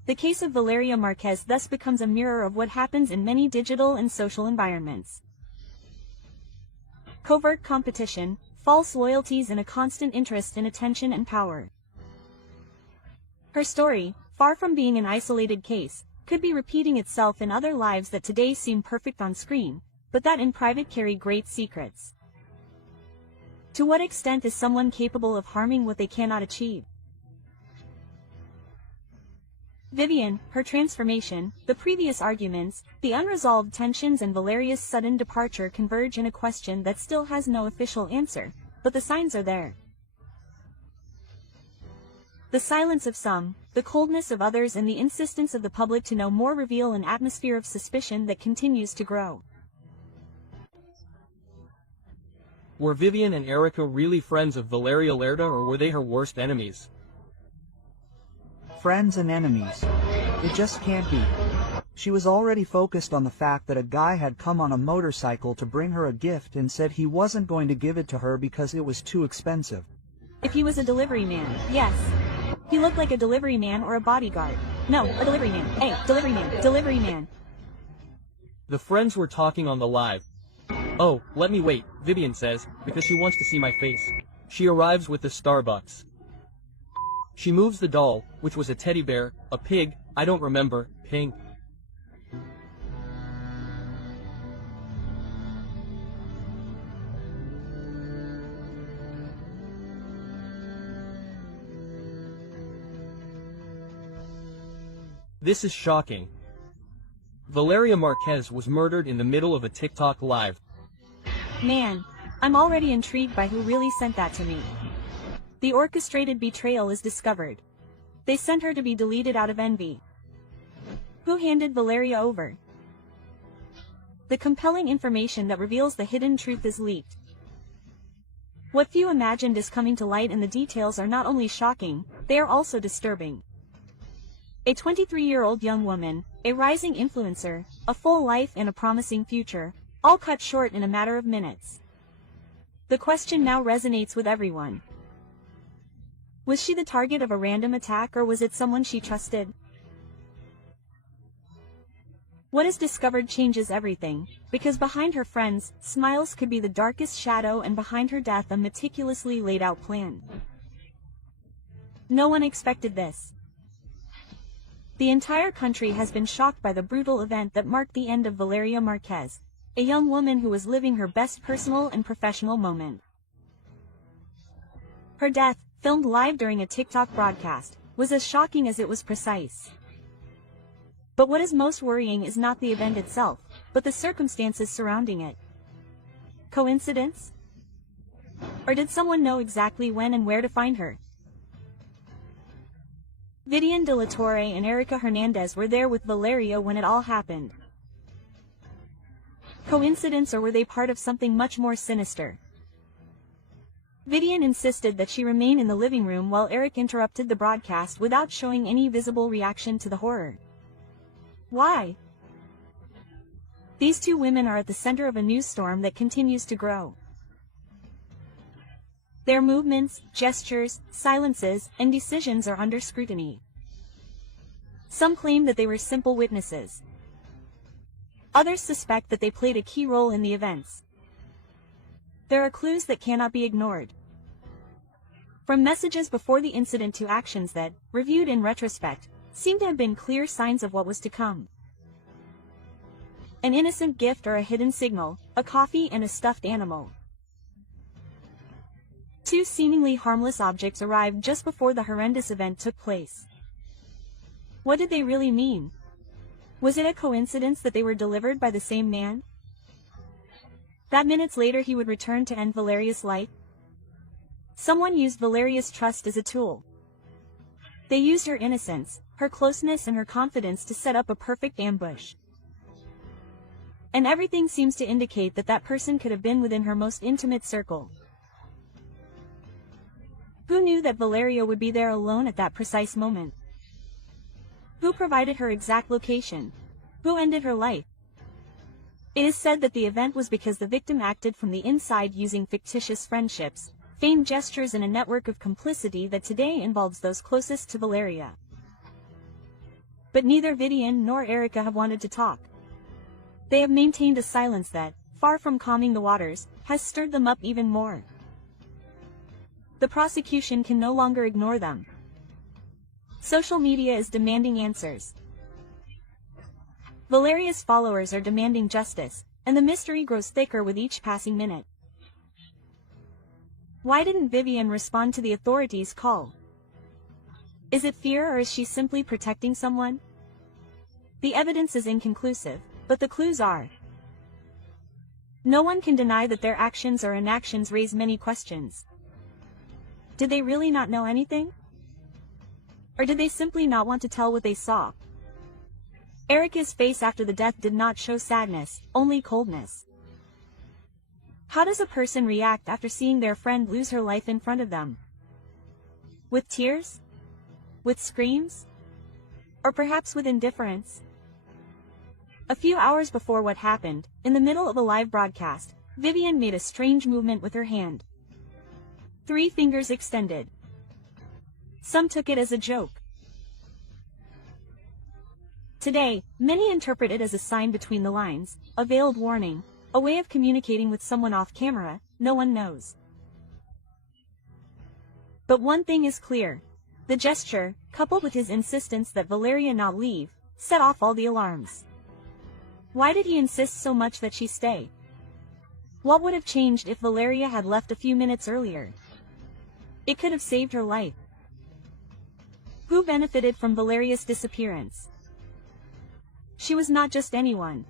The case of Valeria Márquez thus becomes a mirror of what happens in many digital and social environments. Covert competition, false loyalties, and a constant interest in attention and power. Her story, far from being an isolated case, could be repeating itself in other lives that today seem perfect on screen, but that in private carry great secrets. To what extent is someone capable of harming what they cannot achieve? Vivian, her transformation, the previous arguments, the unresolved tensions, and Valeria's sudden departure converge in a question that still has no official answer, but the signs are there. The silence of some, the coldness of others, and the insistence of the public to know more reveal an atmosphere of suspicion that continues to grow. Were Vivian and ERIKA really friends of Valeria Lerda, or were they her worst enemies? Friends and enemies. It just can't be. She was already focused on the fact that a guy had come on a motorcycle to bring her a gift and said he wasn't going to give it to her because it was too expensive. If he was a delivery man, yes. He looked like a delivery man or a bodyguard. No, a delivery man. Hey, delivery man, delivery man. The friends were talking on the live. Oh, let me wait, Vivian says, because she wants to see my face. She arrives with the Starbucks. She moves the doll, which was a teddy bear, a pig, I don't remember, pink. This is shocking. Valeria Márquez was murdered in the middle of a TikTok live. Man, I'm already intrigued by who really sent that to me. The orchestrated betrayal is discovered. They sent her to be deleted out of envy. Who handed Valeria over? The compelling information that reveals the hidden truth is leaked. What few imagined is coming to light, and the details are not only shocking, they are also disturbing. A 23-year-old young woman, a rising influencer, a full life and a promising future, all cut short in a matter of minutes. The question now resonates with everyone. Was she the target of a random attack, or was it someone she trusted? What is discovered changes everything, because behind her friends' smiles could be the darkest shadow, and behind her death a meticulously laid out plan. No one expected this. The entire country has been shocked by the brutal event that marked the end of Valeria Márquez, a young woman who was living her best personal and professional moment. Her death, filmed live during a TikTok broadcast, was as shocking as it was precise. But what is most worrying is not the event itself, but the circumstances surrounding it. Coincidence? Or did someone know exactly when and where to find her? Vivian de la Torre and ERIKA Hernandez were there with Valeria when it all happened. Coincidence, or were they part of something much more sinister? Vivian insisted that she remain in the living room while ERIK interrupted the broadcast without showing any visible reaction to the horror. Why? These two women are at the center of a news storm that continues to grow. Their movements, gestures, silences, and decisions are under scrutiny. Some claim that they were simple witnesses. Others suspect that they played a key role in the events. There are clues that cannot be ignored. From messages before the incident to actions that, reviewed in retrospect, seem to have been clear signs of what was to come. An innocent gift or a hidden signal, a coffee and a stuffed animal. Two seemingly harmless objects arrived just before the horrendous event took place. What did they really mean? Was it a coincidence that they were delivered by the same man? That minutes later he would return to end Valeria's life? Someone used Valeria's trust as a tool. They used her innocence, her closeness, and her confidence to set up a perfect ambush. And everything seems to indicate that that person could have been within her most intimate circle. Who knew that Valeria would be there alone at that precise moment? Who provided her exact location? Who ended her life? It is said that the event was because the victim acted from the inside using fictitious friendships, feigned gestures and a network of complicity that today involves those closest to Valeria. But neither Vivian nor ERIKA have wanted to talk. They have maintained a silence that, far from calming the waters, has stirred them up even more. The prosecution can no longer ignore them. Social media is demanding answers. Valeria's followers are demanding justice, and the mystery grows thicker with each passing minute. Why didn't Vivian respond to the authorities' call? Is it fear, or is she simply protecting someone? The evidence is inconclusive, but the clues are. No one can deny that their actions or inactions raise many questions. Did they really not know anything? Or did they simply not want to tell what they saw? ERIKA's face after the death did not show sadness, only coldness. How does a person react after seeing their friend lose her life in front of them? With tears? With screams? Or perhaps with indifference? A few hours before what happened, in the middle of a live broadcast, Vivian made a strange movement with her hand. 3 fingers extended. Some took it as a joke. Today, many interpret it as a sign between the lines, a veiled warning, a way of communicating with someone off camera, no one knows. But one thing is clear. The gesture, coupled with his insistence that Valeria not leave, set off all the alarms. Why did he insist so much that she stay? What would have changed if Valeria had left a few minutes earlier? It could have saved her life. Who benefited from Valeria's disappearance? She was not just anyone.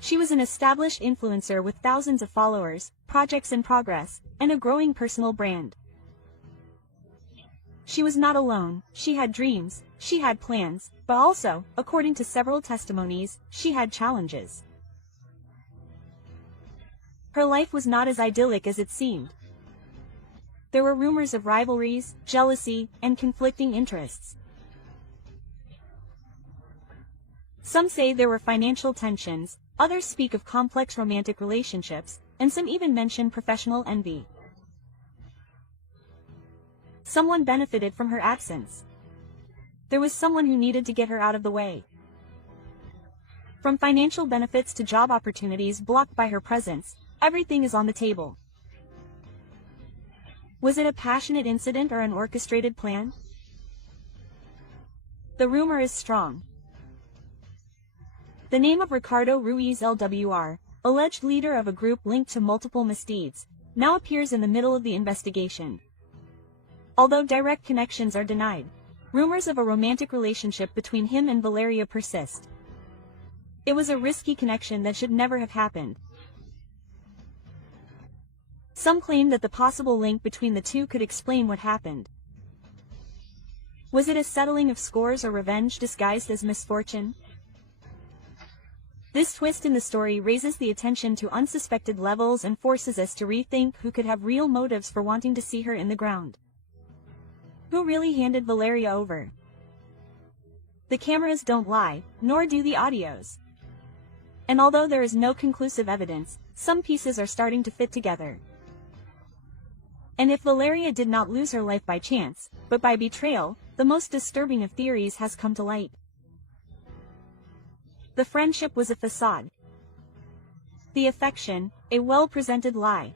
She was an established influencer with thousands of followers, projects in progress, and a growing personal brand. She was not alone. She had dreams, she had plans, but also, according to several testimonies, she had challenges. Her life was not as idyllic as it seemed. There were rumors of rivalries, jealousy, and conflicting interests. Some say there were financial tensions, others speak of complex romantic relationships, and some even mention professional envy. Someone benefited from her absence. There was someone who needed to get her out of the way. From financial benefits to job opportunities blocked by her presence, everything is on the table. Was it a passionate incident or an orchestrated plan? The rumor is strong. The name of Ricardo Ruiz LWR, alleged leader of a group linked to multiple misdeeds, now appears in the middle of the investigation. Although direct connections are denied, rumors of a romantic relationship between him and Valeria persist. It was a risky connection that should never have happened. Some claim that the possible link between the two could explain what happened. Was it a settling of scores or revenge disguised as misfortune? This twist in the story raises the attention to unsuspected levels and forces us to rethink who could have real motives for wanting to see her in the ground. Who really handed Valeria over? The cameras don't lie, nor do the audios. And although there is no conclusive evidence, some pieces are starting to fit together. And if Valeria did not lose her life by chance, but by betrayal, the most disturbing of theories has come to light. The friendship was a facade. The affection, a well-presented lie.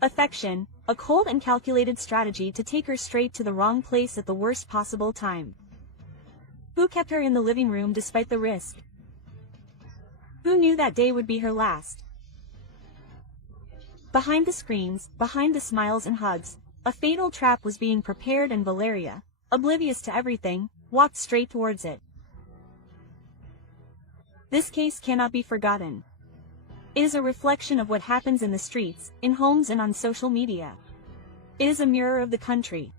Affection, a cold and calculated strategy to take her straight to the wrong place at the worst possible time. Who kept her in the living room despite the risk? Who knew that day would be her last? Behind the screens, behind the smiles and hugs, a fatal trap was being prepared, and Valeria, oblivious to everything, walked straight towards it. This case cannot be forgotten. It is a reflection of what happens in the streets, in homes, and on social media. It is a mirror of the country.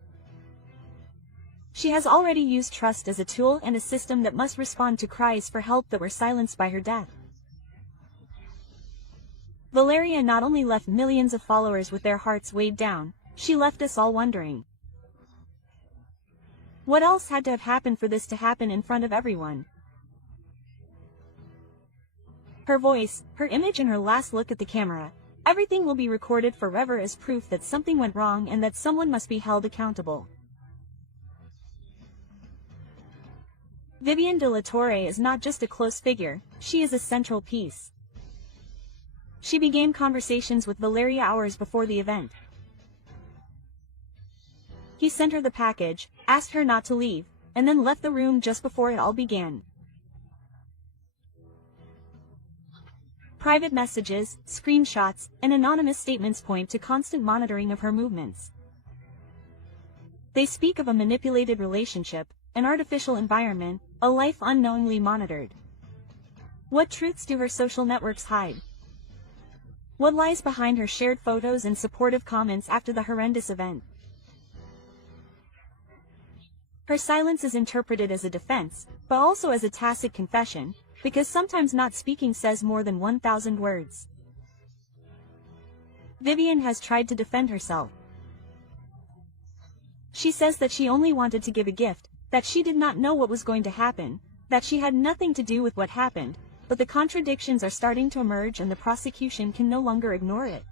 She has already used trust as a tool and a system that must respond to cries for help that were silenced by her death. Valeria not only left millions of followers with their hearts weighed down, she left us all wondering. What else had to have happened for this to happen in front of everyone? Her voice, her image and her last look at the camera. Everything will be recorded forever as proof that something went wrong and that someone must be held accountable. Vivian de la Torre is not just a close figure, she is a central piece. She began conversations with Valeria hours before the event. He sent her the package, asked her not to leave, and then left the room just before it all began. Private messages, screenshots, and anonymous statements point to constant monitoring of her movements. They speak of a manipulated relationship, an artificial environment, a life unknowingly monitored. What truths do her social networks hide? What lies behind her shared photos and supportive comments after the horrendous event? Her silence is interpreted as a defense, but also as a tacit confession, because sometimes not speaking says more than 1,000 words. Vivian has tried to defend herself. She says that she only wanted to give a gift, that she did not know what was going to happen, that she had nothing to do with what happened, but the contradictions are starting to emerge and the prosecution can no longer ignore it.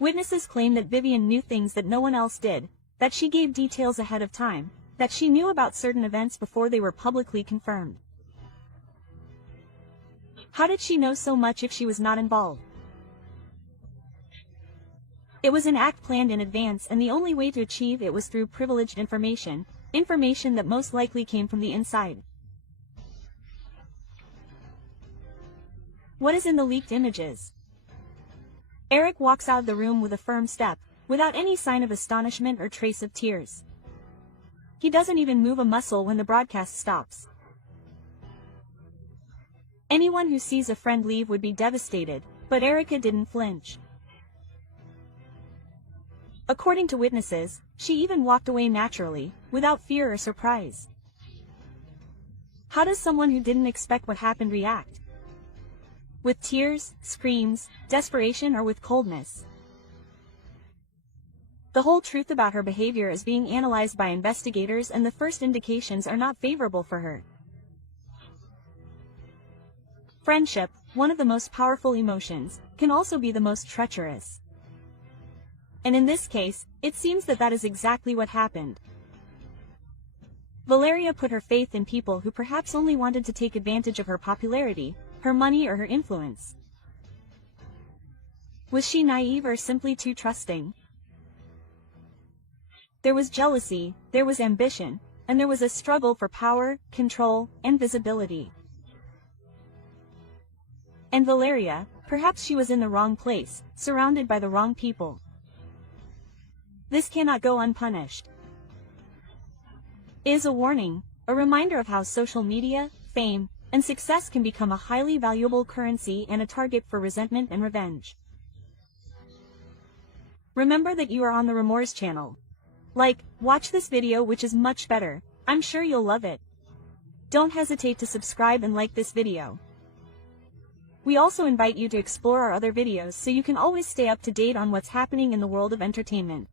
Witnesses claim that Vivian knew things that no one else did, that she gave details ahead of time, that she knew about certain events before they were publicly confirmed. How did she know so much if she was not involved? It was an act planned in advance, and the only way to achieve it was through privileged information, information that most likely came from the inside. What is in the leaked images? Eric walks out of the room with a firm step, without any sign of astonishment or trace of tears. He doesn't even move a muscle when the broadcast stops. Anyone who sees a friend leave would be devastated, but ERIKA didn't flinch. According to witnesses, she even walked away naturally, without fear or surprise. How does someone who didn't expect what happened react? With tears, screams, desperation, or with coldness? The whole truth about her behavior is being analyzed by investigators, and the first indications are not favorable for her. Friendship, one of the most powerful emotions, can also be the most treacherous. And in this case, it seems that that is exactly what happened. Valeria put her faith in people who perhaps only wanted to take advantage of her popularity, her money, or her influence. Was she naive or simply too trusting? There was jealousy, there was ambition, and there was a struggle for power, control, and visibility. And Valeria, perhaps she was in the wrong place, surrounded by the wrong people. This cannot go unpunished. It is a warning, a reminder of how social media, fame, and success can become a highly valuable currency and a target for resentment and revenge. Remember that you are on the Remorse channel. Watch this video, which is much better. I'm sure you'll love it. Don't hesitate to subscribe and like this video. We also invite you to explore our other videos so you can always stay up to date on what's happening in the world of entertainment.